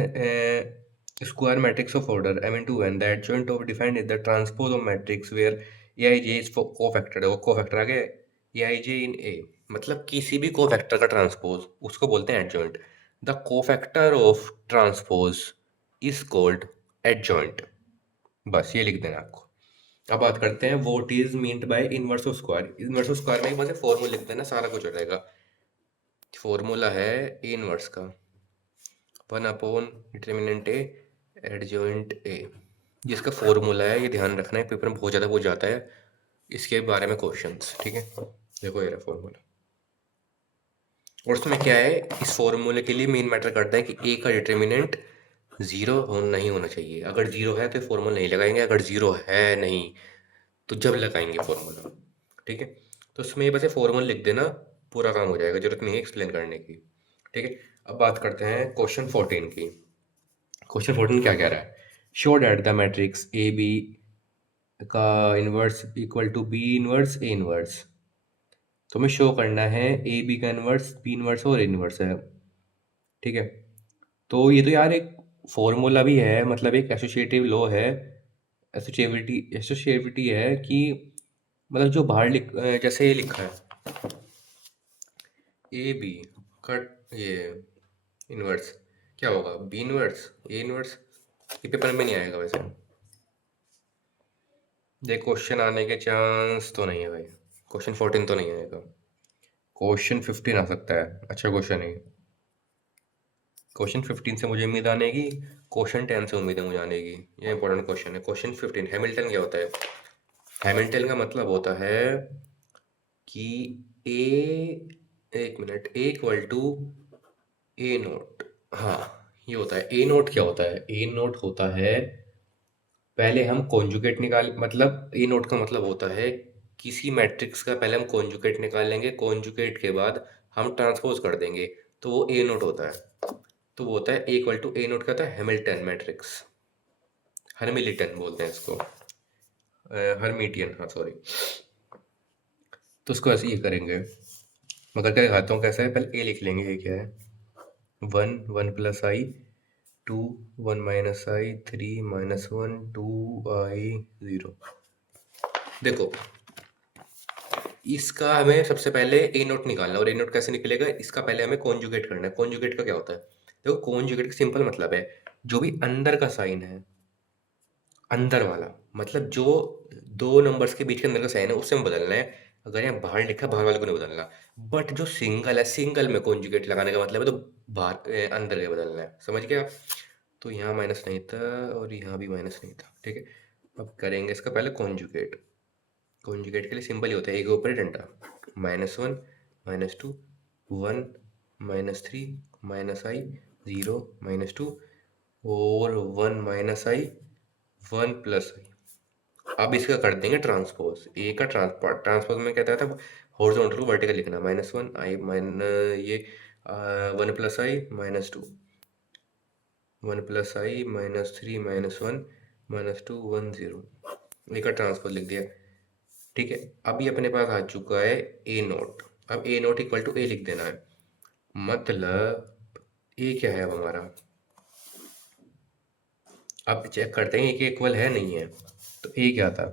square matrix of order m into n, the adjoint of defined is the transpose of matrix where aij is cofactor है। वो cofactor आ गया aij in a, मतलब किसी भी कोफैक्टर का ट्रांसपोज उसको बोलते हैं adjoint. The cofactor of transpose is called adjoint. बस ये लिख देना आपको। अब बात करते हैं what is meant by inverse of square. Inverse of square में बस फॉर्मूला लिख देना, सारा कुछ हो जाएगा। फॉर्मूला है ए इनवर्स का 1 upon determinant A adjoint A. जिसका फॉर्मूला है ये ध्यान रखना है, पेपर में बहुत ज़्यादा पूछ जाता है इसके बारे में क्वेश्चंस। ठीक है, देखो ये रहा फॉर्मूला। और उसमें क्या है, इस फॉर्मूले के लिए मेन मैटर करता है कि ए का डिटर्मिनेंट जीरो नहीं होना चाहिए। अगर जीरो है तो फॉर्मूला नहीं लगाएंगे, अगर जीरो है नहीं तो जब लगाएंगे फॉर्मूला। ठीक है, तो उसमें बस ये फॉर्मूला लिख देना, पूरा काम हो जाएगा, जरूरत नहीं है एक्सप्लेन करने की। ठीक है, अब बात करते हैं क्वेश्चन 14 की। क्वेश्चन 14 क्या कह रहा है? Show that the matrix A B का inverse equal to B inverse A inverse. तो हमें शो करना है ए बी का इनवर्स बी इनवर्स और ए इनवर्स है। ठीक है, तो ये तो यार एक फॉर्मूला भी है, मतलब एक एसोसिएटिव लॉ है, एसोसिएटिविटी है कि मतलब जो बाहर जैसे ये लिखा है ए बी का ये इनवर्स क्या होगा, बी इनवर्स ए इनवर्स। ये पेपर में नहीं आएगा वैसे, देख क्वेश्चन आने के चांस तो नहीं है भाई। क्वेश्चन 14 तो नहीं आएगा, क्वेश्चन 15 आ सकता है। अच्छा क्वेश्चन है क्वेश्चन 15 से मुझे उम्मीद आने की, क्वेश्चन 10 से उम्मीद है मुझे आने की। ये इंपॉर्टेंट क्वेश्चन है। क्वेश्चन 15 हैमिल्टन क्या होता है? हैमिल्टन का मतलब होता है कि ए, एक minute, a equal to a naught. हाँ, ये होता है। ए नोट क्या होता है? ए नोट होता है, पहले हम कॉन्जुगेट निकाल, मतलब ए नोट का मतलब होता है किसी मैट्रिक्स का पहले हम कॉन्जुगेट निकाल लेंगे, कॉन्जुगेट के बाद हम ट्रांसपोज कर देंगे, तो वो ए नोट होता है। तो वो होता है ए इक्वल टू ए नोट का, होता है हैमिल्टन मैट्रिक्स। हर्मिलिटन बोलते हैं इसको, हर्मिटियन, हाँ सॉरी। तो उसको ऐसे ये करेंगे, मगर क्या दिखाता हूँ कैसा है। पहले ए लिख लेंगे, ये क्या है, 1 प्लस आई, 2 1 माइनस आई, 3 माइनस 1 2 आई 0। देखो इसका हमें सबसे पहले ए नोट निकालना, और ए नोट कैसे निकलेगा, इसका पहले हमें कॉन्जुगेट करना है। कॉन्जुगेट का क्या होता है? देखो कॉन्जुगेट का सिंपल मतलब है जो भी अंदर का साइन है, अंदर वाला मतलब जो दो नंबर्स के बीच के अंदर का साइन है उससे हमें बदलना है। अगर यहाँ बाहर लिखा है, बाहर वाले को नहीं बदलना। बट जो सिंगल है, सिंगल में कॉन्जुगेट लगाने का मतलब है तो बाहर अंदर के बदलना है। समझ गया आप? तो यहाँ माइनस नहीं था और यहाँ भी माइनस नहीं था। ठीक है, अब करेंगे इसका पहले कॉन्जुगेट। कॉन्जुगेट के लिए सिंपल ही होता है, एक के ऊपर ही डंडा। -1 -2 1 -3 -i 0 -2 और 1 -i 1 प्लस आई। अब इसका कर देंगे ट्रांसपोज। ए का ट्रांसपोज में कहता था हॉरिजॉन्टल को वर्टिकल लिखना, -1 आई ये 1 प्लस आई -2 1 प्लस आई -3 -1 -2 1 0। ए का ट्रांसपोज लिख दिया। ठीक है, अभी अपने पास आ चुका है ए नोट। अब ए नोट इक्वल टू ए लिख देना है, मतलब ए क्या है अब हमारा। अब चेक करते हैं ए के इक्वल है नहीं है, तो ए क्या था,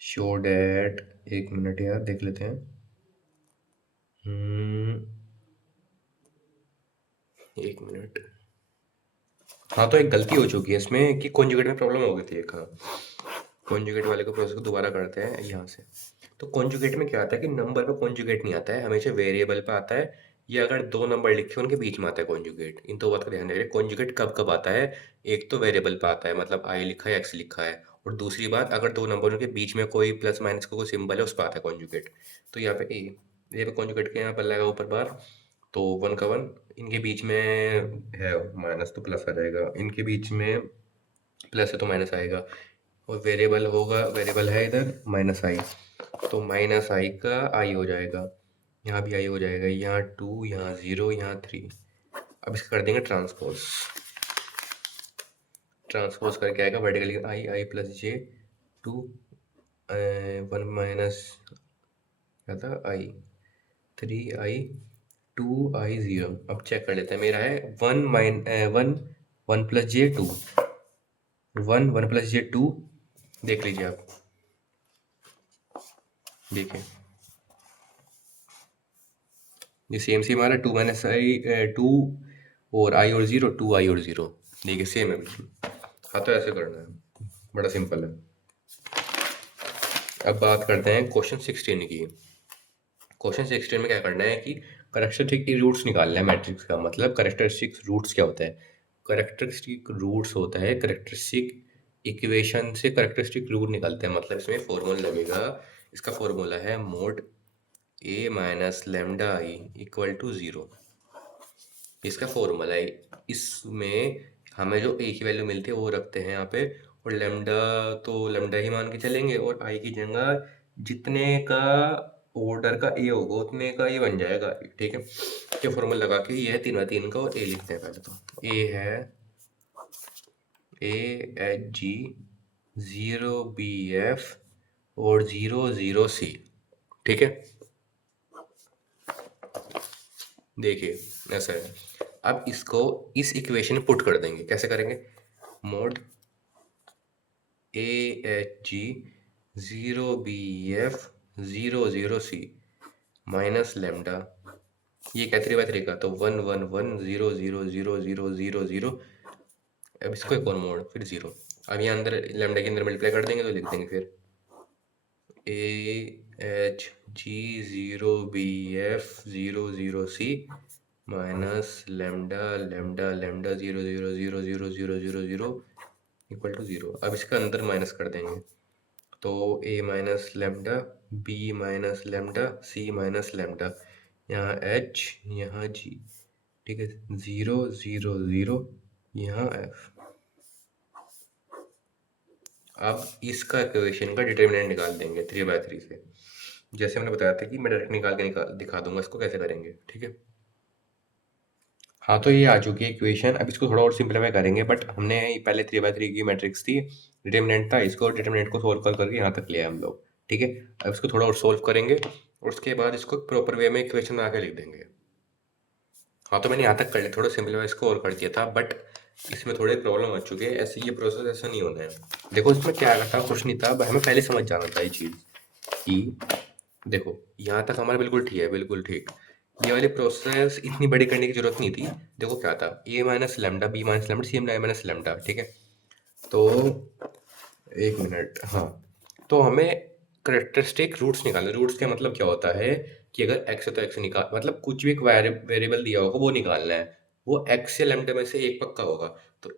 शो डैट, एक मिनट यार देख लेते हैं। एक मिनट। हाँ, तो एक गलती हो चुकी है इसमें कि कॉन्जुगेट में प्रॉब्लम हो गई थी एक। हाँ, कॉन्जुगेट वाले को प्रोसेस को दोबारा करते हैं यहाँ से। तो कॉन्जुगेट में क्या आता है कि नंबर पे कॉन्जुगेट नहीं आता है, हमेशा वेरिएबल पे आता है ये अगर दो नंबर लिखे उनके बीच में आता है कॉन्जुगेट। इन दो बात का ध्यान रखिए, कॉन्जुगेट कब कब आता है। एक तो वेरिएबल पे आता है, मतलब आई लिखा है एक्स लिखा है, और दूसरी बात अगर दो नंबरों के बीच में कोई प्लस माइनस का कोई सिंबल है उस पर आता है कॉन्जुगेट। तो यहाँ पे ए पे कॉन्जुगेट के यहाँ पर लगा ऊपर बार, तो वन का वन, इनके बीच में है माइनस तो प्लस आ जाएगा, इनके बीच में प्लस है तो माइनस आएगा, और वेरिएबल होगा, वेरिएबल है इधर माइनस आई, तो माइनस आई का आई हो जाएगा, यहाँ भी आई हो जाएगा, यहाँ टू, यहाँ ज़ीरो, यहाँ थ्री। अब इसका कर देंगे ट्रांसपोज। ट्रांसपोज करके आएगा vertically I I plus J two, one minus क्या था I, three I, two I zero. अब चेक कर लेते हैं, मेरा है one one plus J two, one plus J two, देख लीजिए आप, देखिए ये सेम सेम आ रहा है, टू माइनस आई टू, और आई और ज़ीरो, टू आई और ज़ीरो, देखिए सेम है बिल्कुल। हाँ तो ऐसे करना है, बड़ा सिंपल है। अब बात करते हैं क्वेश्चन 16 की। क्वेश्चन 16 में क्या करना है कि करेक्टरिस्टिक रूट्स निकालना है मैट्रिक्स का। मतलब करेक्टरिस्टिक रूट्स क्या होता है, करेक्टरिस्टिक रूट्स होता है करेक्टरिस्टिक इक्वेशन से करेक्टरिस्टिक रूट निकालते हैं। मतलब इसमें फॉर्मूला लगेगा, इसका फॉर्मूला है mod A minus lambda I equal to zero. इसका फॉर्मूला है, इसमें हमें जो ए की वैल्यू मिलती है वो रखते हैं यहाँ पे, और लेमडा तो लेमडा ही मान के चलेंगे, और आई की जगह जितने का ऑर्डर का ए होगा उतने का ये बन जाएगा, ठीक है। ये फॉर्मूला लगा के ये है तीन बाय तीन का, और ए लिखते हैं पहले। तो ए है a H G zero B f और ज़ीरो ज़ीरो सी, ठीक है। देखिए ऐसा है, अब इसको इस इक्वेशन में पुट कर देंगे। कैसे करेंगे, mod A H G zero B F zero zero C minus lambda, ये क्या थ्री बाय थ्री का, तो one one one zero zero zero zero zero zero. अब इसको एक और मोड, फिर ज़ीरो। अब यहाँ अंदर लेमडा के अंदर मल्टीप्लाई कर देंगे तो लिख देंगे फिर A H G zero B F zero zero C minus lambda lambda lambda zero zero zero zero zero zero zero equal to zero. अब इसका अंदर माइनस कर देंगे, तो A minus lambda, B minus lambda, C minus lambda, यहाँ H, यहाँ G, ठीक है, ज़ीरो ज़ीरो ज़ीरो, यहाँ एफ। अब इसका इक्वेशन का डिटर्मिनेंट निकाल देंगे थ्री बाय थ्री से, जैसे मैंने बताया था कि मैं डायरेक्ट निकाल के दिखा दूंगा इसको कैसे करेंगे, ठीक है। हाँ तो ये आ चुकी है इक्वेशन। अब इसको थोड़ा और सिंप्लीफाई करेंगे, बट हमने पहले थ्री बाय थ्री की मैट्रिक्स थी, डिटर्मिनेंट था, इसको डिटर्मिनेंट को सोल्व कर करके यहाँ तक लिया हम लोग, ठीक है। अब इसको थोड़ा और सोल्व करेंगे, और उसके बाद इसको प्रॉपर वे में इक्वेशन बना के लिख देंगे। हाँ तो मैंने यहाँ तक कर लिया, थोड़ा सिंप्लीफाई इसको और कर दिया था, बट इसमें थोड़े प्रॉब्लम आ चुके हैं। ऐसे ये प्रोसेस ऐसा नहीं होना है। देखो इसमें क्या था, कुछ नहीं था, हमें पहले समझ जाना था ये चीज़ कि देखो यहाँ तक हमारा बिल्कुल ठीक है, बिल्कुल ठीक। ये वाली प्रोसेस इतनी बड़ी करने की जरूरत नहीं थी। देखो क्या था, A minus lambda, B minus lambda, C minus lambda, ठीक है। तो एक मिनट, हाँ, तो हमें करेक्टरिस्टिक रूट्स निकालने। रूट्स का मतलब क्या होता है कि अगर एक्स है तो एक्स निकाल, मतलब कुछ भी एक वेरिएबल दिया होगा वो निकालना है, वो एक्स या लेमडा में से एक पक्का होगा। तो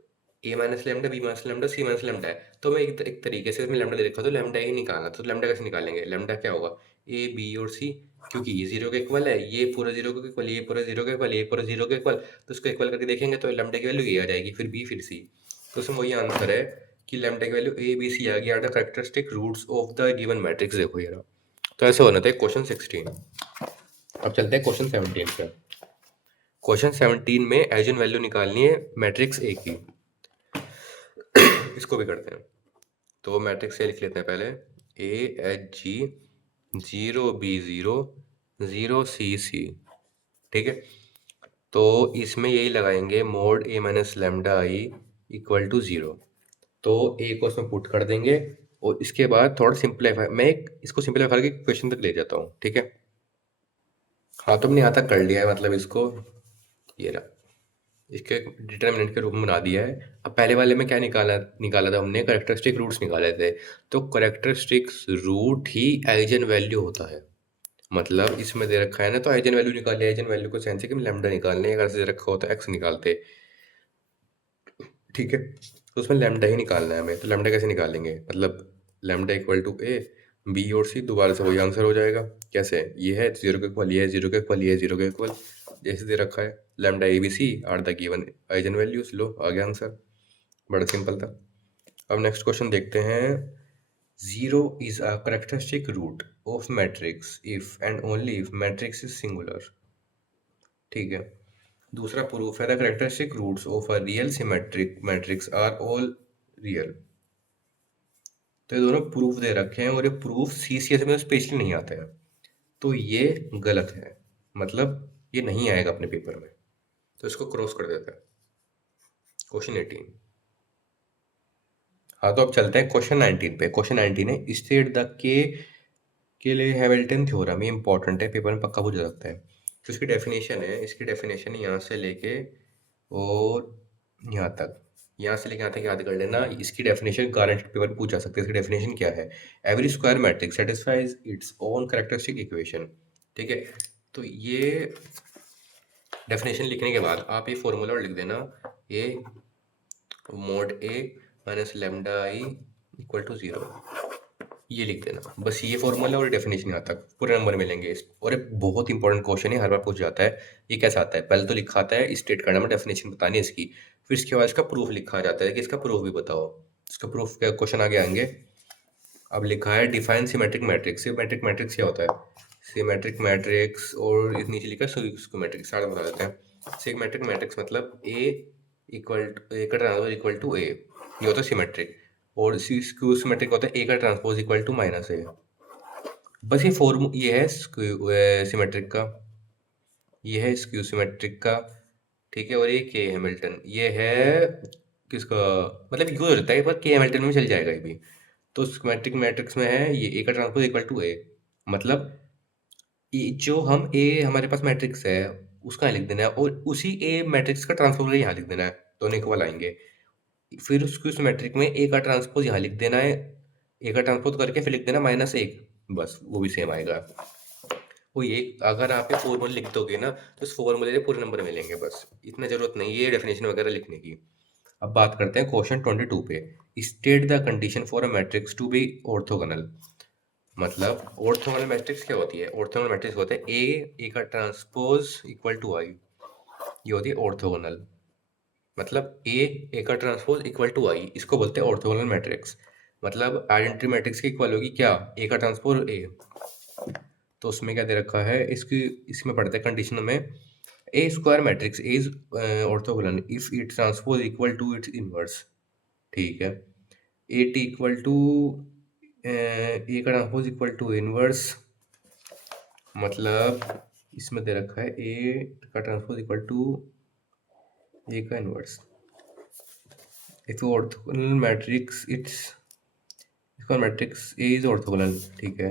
A minus lambda, B minus lambda, C minus lambda है, तो मैं एक तरीके से इसमें लेमडा दे रखा, तो लेमडा ही निकालना। तो लेमडा कैसे निकालेंगे, लेमडा क्या होगा, ए बी और सी, क्योंकि ये जीरो के इक्वल है, ये पूरा जीरो के इक्वल, ये पूरा जीरो के इक्वल, ये पूरा जीरो के इक्वल, तो इसको इक्वल करके देखेंगे तो लेमडा की वैल्यू ये आ जाएगी, फिर बी फिर सी। तो उसमें वही आंसर है कि लैम्डा की वैल्यू ए बी सी आ गई are the characteristic roots of the given matrix. देखो ये रहा। तो ऐसे होना था क्वेश्चन 16। अब चलते हैं क्वेश्चन 17 पे। क्वेश्चन 17 में एजन वैल्यू निकालनी है मैट्रिक्स ए की। इसको भी करते हैं, तो मैट्रिक्स ए लिख लेते हैं पहले, A H G zero B zero zero C C, ठीक है। तो इसमें यही लगाएंगे, mod A minus lambda I equal to zero. तो ए को उसमें पुट कर देंगे, और इसके बाद थोड़ा सिंप्लीफाई, मैं इसको सिंप्लीफाई करके क्वेश्चन तक ले जाता हूँ, ठीक है। हाँ तो हमने यहाँ तक कर लिया है, मतलब इसको ये रहा, इसके डिटर्मिनेंट के रूप में बना दिया है। अब पहले वाले में क्या निकाला निकाला था हमने, करेक्टरिस्टिक रूट्स निकाले थे। तो करेक्टरिस्टिक्स रूट ही आइजन वैल्यू होता है। मतलब इसमें दे रखा है ना, तो आइजन वैल्यू निकालिए। आइजन वैल्यू को सेंस है कि लैम्डा निकालने है, अगर ऐसे दे रखा होता है एक्स निकालते। ठीक है, तो उसमें लैम्डा ही निकालना है हमें। तो लैम्डा कैसे निकालेंगे, मतलब lambda equal to A, B और सी, दोबारा से वही आंसर हो जाएगा। कैसे, ये है जीरो के इक्वल, ये है जीरो के इक्वल, ये है जीरो के इक्वल, जैसे दे रखा है। Lambda A B C are the given eigen values, लो आ गया आंसर। बड़ा सिंपल था। अब नेक्स्ट क्वेश्चन देखते हैं। Zero is a characteristic root of matrix if and only if matrix is singular. ठीक है, दूसरा प्रूफ है the characteristic roots of a real symmetric matrix are all real. तो ये दोनों प्रूफ दे रखे हैं, और ये प्रूफ सीसीएस में स्पेशली नहीं आते हैं, तो ये गलत है, मतलब ये नहीं आएगा अपने पेपर में, तो इसको क्रॉस कर देते हैं। क्वेश्चन 18। हाँ, तो अब चलते हैं क्वेश्चन 19 पे। क्वेश्चन 19 है स्टेट द के लिए हैमिल्टन थ्योरम। ये इंपॉर्टेंट है, पेपर में पक्का पूछा सकता है। तो इसकी डेफिनेशन है, इसकी डेफिनेशन यहाँ से लेके और यहाँ तक, यहाँ से लेके यहाँ तक याद कर लेना। इसकी डेफिनेशन गारंटी पेपर पूछा सकते हैं। इसकी डेफिनेशन क्या है, every square matrix satisfies its own characteristic equation. ठीक है, तो ये डेफिनेशन लिखने के बाद आप ये फॉर्मूला लिख देना, A mod A minus lambda I equal to 0, ये लिख देना बस। ये फॉर्मूला और डेफिनेशन यहाँ तक पूरे नंबर मिलेंगे इस। और एक बहुत इंपॉर्टेंट क्वेश्चन है, हर बार पूछ जाता है। ये कैसा आता है, पहले तो लिखा आता है स्टेट करना में, डेफिनेशन बतानी है इसकी, फिर इसके बाद इसका प्रूफ लिखा जाता है कि इसका प्रूफ भी बताओ। इसका प्रूफ का क्वेश्चन आगे आएंगे। अब लिखा है define symmetric matrix. Symmetric matrix क्या होता है, सिमेट्रिक मैट्रिक्स, और नीचे लिखा है सिमेट्रिक, सारा बता देते हैं। सिमेट्रिक मैट्रिक्स मतलब ए ए का ट्रांसपोज इक्वल टू ए, ये होता है सिमेट्रिक। और स्क्यू सिमेट्रिक होता है ए का ट्रांसपोज इक्वल टू माइनस ए। बस ये है सिमेट्रिक का, ये है स्क्यू सिमेट्रिक का। ठीक है, और ये के हैमिल्टन, ये है किसका, मतलब यूज हो जाता है पर के हैमिल्टन में चल जाएगा ये भी। तो सिमेट्रिक मैट्रिक्स में है ये ए का ट्रांसपोज इक्वल टू ए, मतलब जो हम ए हमारे पास मैट्रिक्स है उसका यहाँ लिख देना है, और उसी ए मैट्रिक्स का ट्रांसपोज यहाँ लिख देना है, दोनों इक्वल आएंगे। फिर उसको उस मैट्रिक में ए का ट्रांसपोज यहाँ लिख देना है, ए का ट्रांसपोज करके फिर लिख देना माइनस एक, बस वो भी सेम आएगा। वो ये अगर आप ये फॉर्मूला लिख दोगे ना, तो इस फॉर्मूले से पूरे नंबर मिलेंगे, बस इतना जरूरत नहीं है डेफिनेशन वगैरह लिखने की। अब बात करते हैं क्वेश्चन 22 पे। State the condition for a matrix to be orthogonal. मतलब ऑर्थोगोनल मैट्रिक्स क्या होती है, ऑर्थोगोनल मैट्रिक्स होता है ए का ट्रांसपोज इक्वल टू आई, ये होती है ऑर्थोगोनल। मतलब ए का ट्रांसपोज इक्वल टू आई, इसको बोलते हैं ऑर्थोगोनल मैट्रिक्स। मतलब आइडेंटिटी मैट्रिक्स की इक्वल होगी क्या, ए का ट्रांसपोज ए। तो उसमें क्या दे रखा है, इसकी इसमें पढ़ते हैं कंडीशन में, a square matrix is orthogonal if it transpose equal to its inverse. ठीक है, A T equal to A का ट्रांसपोज इक्वल टू इनवर्स, मतलब इसमें दे रखा है ए का ट्रांसपोज इक्वल टू ए का inverse. If orthogonal matrix it's इसका मैट्रिक्स ए इज ऑर्थोगोनल। ठीक है,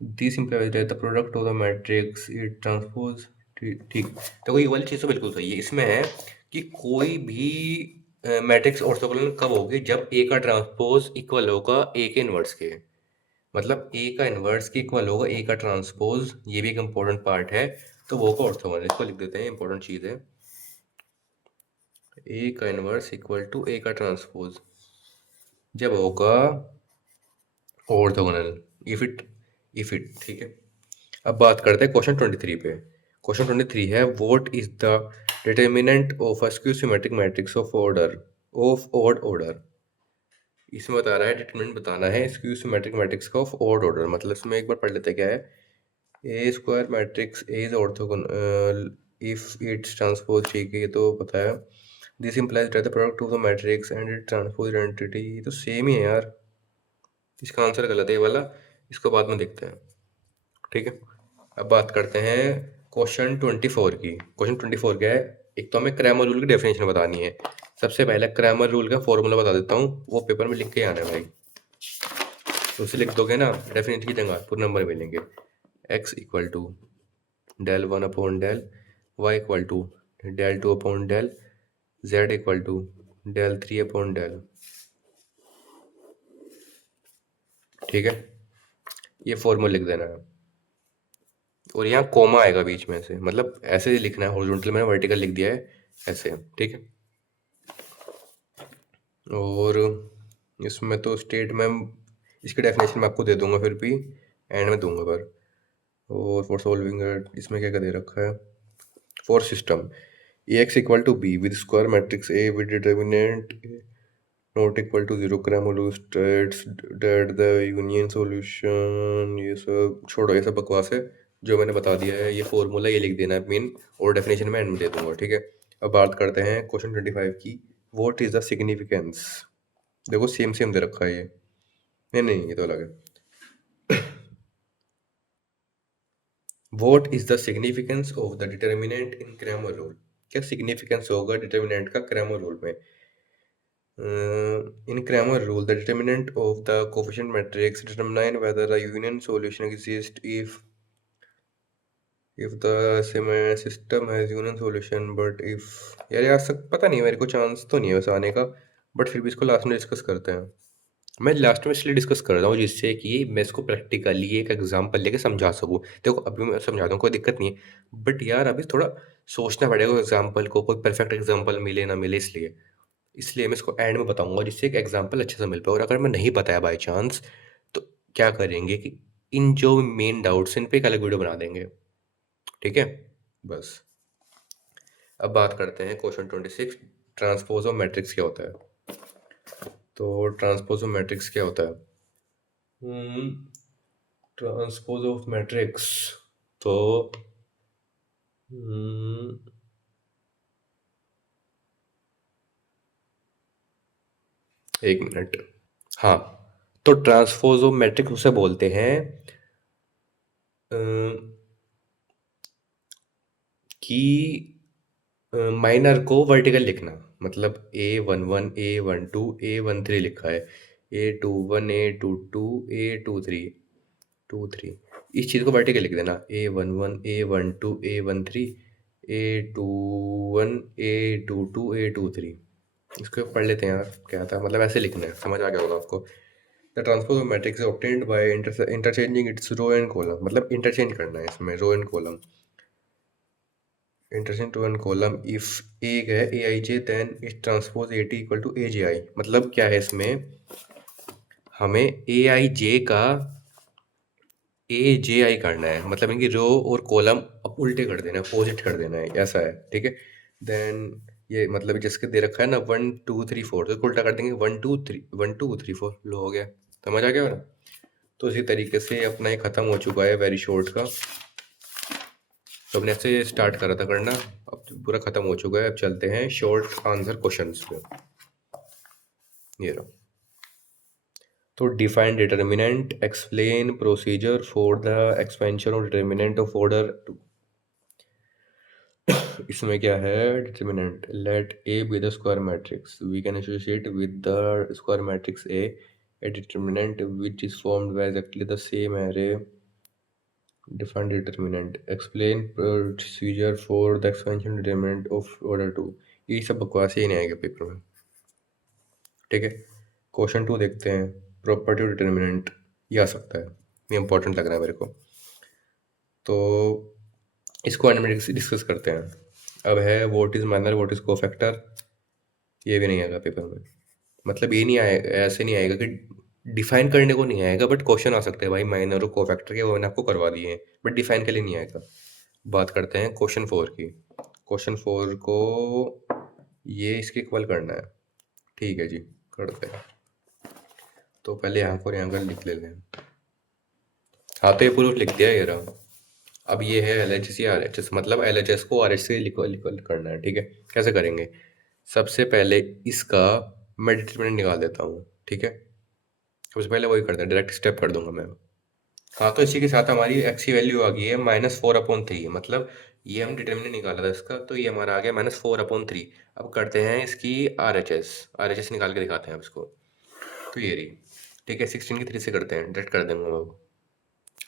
this implies that the product of the matrix it transpose. ठीक, तो ये वाली चीज़ तो बिल्कुल सही है। इसमें है कि कोई भी मैट्रिक्स ऑर्थोगोनल कब होगी, जब ए का ट्रांसपोज इक्वल होगा ए के इनवर्स के। मतलब ए का इनवर्स के इक्वल होगा ए का ट्रांसपोज, ये भी एक इंपॉर्टेंट पार्ट है, तो वो का ऑर्थोगोनल। इसको लिख देते हैं, इंपॉर्टेंट चीज़ है। ए का इनवर्स इक्वल टू ए का ट्रांसपोज जब होगा ऑर्थोगोनल, इफ इट ठीक है। अब बात करते हैं क्वेश्चन 23 पे। क्वेश्चन 23 है what is the determinant of a skew symmetric matrix of odd order. इसमें बता रहा है, डिटर्मिनेंट बताना है स्क्यू सिमेट्रिक मैट्रिक्स का ऑफ ऑड ऑर्डर। मतलब इसमें एक बार पढ़ लेते हैं क्या है, a square matrix A is orthogonal if its transpose. ठीक है, ये तो पता है। This implies that the product of the matrix and it transpose identity, ये तो सेम ही है यार। इसका आंसर गलत है ये वाला, इसको बाद में देखते हैं। ठीक है, अब बात करते हैं क्वेश्चन 24 की। क्वेश्चन 24 क्या है, एक तो हमें क्रैमर रूल की डेफिनेशन बतानी है। सबसे पहले क्रैमर रूल का फॉर्मूला बता देता हूँ, वो पेपर में लिख के आना है भाई। तो उसे लिख दोगे ना, डेफिनेशन की जगह पूरे नंबर मिलेंगे। X equal to del one upon del, Y equal to del two upon del, Z equal to del three upon del. ठीक है, ये फॉर्मूला लिख देना है। और यहाँ कोमा आएगा बीच में से, मतलब ऐसे ही लिखना है, हॉरिजॉन्टल मैंने वर्टिकल लिख दिया है ऐसे, ठीक है। और इसमें तो स्टेट में इसकी डेफिनेशन मैं आपको दे दूंगा, फिर भी एंड में दूंगा पर। और फॉर सॉल्विंग इसमें क्या क्या दे रखा है, for system A X equal to B with square matrix A with determinant not equal to zero Cramer's rule states that the unique solution, ये सब छोड़ो, ये सब बकवास है जो मैंने बता दिया है। ये फॉर्मूला ये लिख देना है मेन, और डेफिनेशन में एंड में दे दूंगा, ठीक है। अब बात करते हैं क्वेश्चन 25 की, व्हाट इज द सिग्निफिकेंस। देखो सेम सेम दे रखा है ये, नहीं नहीं ये तो अलग है। What is the significance of the determinant in Cramer rule. क्या सिग्निफिकेंस होगा डिटर्मिनेंट का क्रैमर रूल में। In Cramer rule, the determinant of the coefficient matrix determine whether a union solution exists if the system has union solution, but if, यार यार सब पता नहीं, मेरे को चांस तो नहीं है वैसे आने का, बट फिर भी इसको लास्ट में डिस्कस करते हैं। मैं लास्ट में इसलिए डिस्कस कर रहा हूँ जिससे कि मैं इसको प्रैक्टिकली एक एग्जांपल लेके समझा सकूँ। देखो अभी मैं समझा दूँ, कोई दिक्कत नहीं है, बट यार अभी थोड़ा सोचना पड़ेगा एग्जांपल को, कोई परफेक्ट एग्जांपल मिले ना मिले, इसलिए इसलिए मैं इसको एंड में बताऊंगा जिससे एक एग्जांपल अच्छे से मिल पाए। और अगर मैं नहीं बताया बाय चांस, तो क्या करेंगे कि इन जो मेन डाउट्स इन पे एक अलग वीडियो बना देंगे, ठीक है। बस अब बात करते हैं क्वेश्चन 26, ट्रांसपोज ऑफ मैट्रिक्स क्या होता है। तो ट्रांसपोज ऑफ मैट्रिक्स क्या होता है, ट्रांसपोज ऑफ मैट्रिक्स, तो हम्म, एक मिनट, हाँ, तो ट्रांसपोज ऑफ मैट्रिक्स उसे बोलते हैं कि माइनर को वर्टिकल लिखना, मतलब A11 A12 A13 लिखा है, A21 A22 A23 इस चीज़ को वर्टिकल लिख देना, A11 A12 A13 A21 A22 A23। इसको पढ़ लेते हैं यार, क्या था मतलब, ऐसे लिखना है, समझ आ गया होगा आपको। The transpose of matrix is obtained by interchanging its row and column, मतलब इंटरचेंज करना है इसमें row and column. Interchange row and column, if A है A I J then it transpose A T equal to A J I. मतलब क्या है इसमें, हमें ए आई जे का ए जे आई करना है, मतलब इनकी रो और कॉलम अब उल्टे कर देना है, अपोजिट कर देना है, ऐसा है, ठीक है। देन ये मतलब जिसके दे रखा है ना 1 2 3 4, तो इसको उल्टा कर देंगे 1 2 3 1 2 3 4, लो हो गया, समझ आ गया ना। तो इसी तरीके से अपना ये खत्म हो चुका है वेरी शॉर्ट का। तो हमने ऐसे स्टार्ट करा था करना, अब तो पूरा खत्म हो चुका है। अब चलते हैं शॉर्ट आंसर क्वेश्चंस पे, ये रहा। तो define determinant, explain procedure for the expansion of determinant of order two. इसमें क्या है, determinant let A be the square matrix, we can associate with the square matrix a determinant which is formed by exactly the same array. Define determinant, explain procedure for the expansion determinant of order two. ये सब बकवास ही नहीं आएगा paper में, ठीक है। Question 2 देखते हैं, प्रॉपर्टी ऑफ डिटर्मिनेंट, ये आ सकता है, ये इंपॉर्टेंट लग रहा है मेरे को, तो इसको एंड में डिस्कस करते हैं। अब है what is minor what is cofactor, ये भी नहीं आएगा पेपर में, मतलब ये नहीं आएगा, ऐसे नहीं आएगा कि डिफाइन करने को नहीं आएगा, बट क्वेश्चन आ सकते हैं भाई माइनर और कोफैक्टर के, वो मैंने आपको करवा दिए हैं, बट डिफाइन के लिए नहीं आएगा। बात करते हैं क्वेश्चन 4 की। क्वेश्चन 4 को ये इसके इक्वल करना है, ठीक है जी, करते हैं। तो पहले यहाँ को यहाँ का लिख लेते हैं। हाँ तो ये प्रूफ लिख दिया ये रहा। अब ये है एल एच एस या आर एच एस, मतलब एल एच एस को आर एच से इक्वल करना है, ठीक है। कैसे करेंगे, सबसे पहले इसका मैं डिटरमिनेंट निकाल देता हूँ, ठीक है। सबसे पहले वही करते हैं, डायरेक्ट स्टेप कर दूंगा मैं। हाँ तो इसी के साथ हमारी एक्स की वैल्यू आ गई है -4/3, मतलब ये हम डिटरमिनेंट निकाला था इसका, तो ये हमारा आ गया -4/3। अब करते हैं इसकी आर एच एस निकाल के दिखाते हैं अब इसको, तो ये रही, ठीक है। 16 की 3 से करते हैं, डायरेक्ट कर देंगे अब।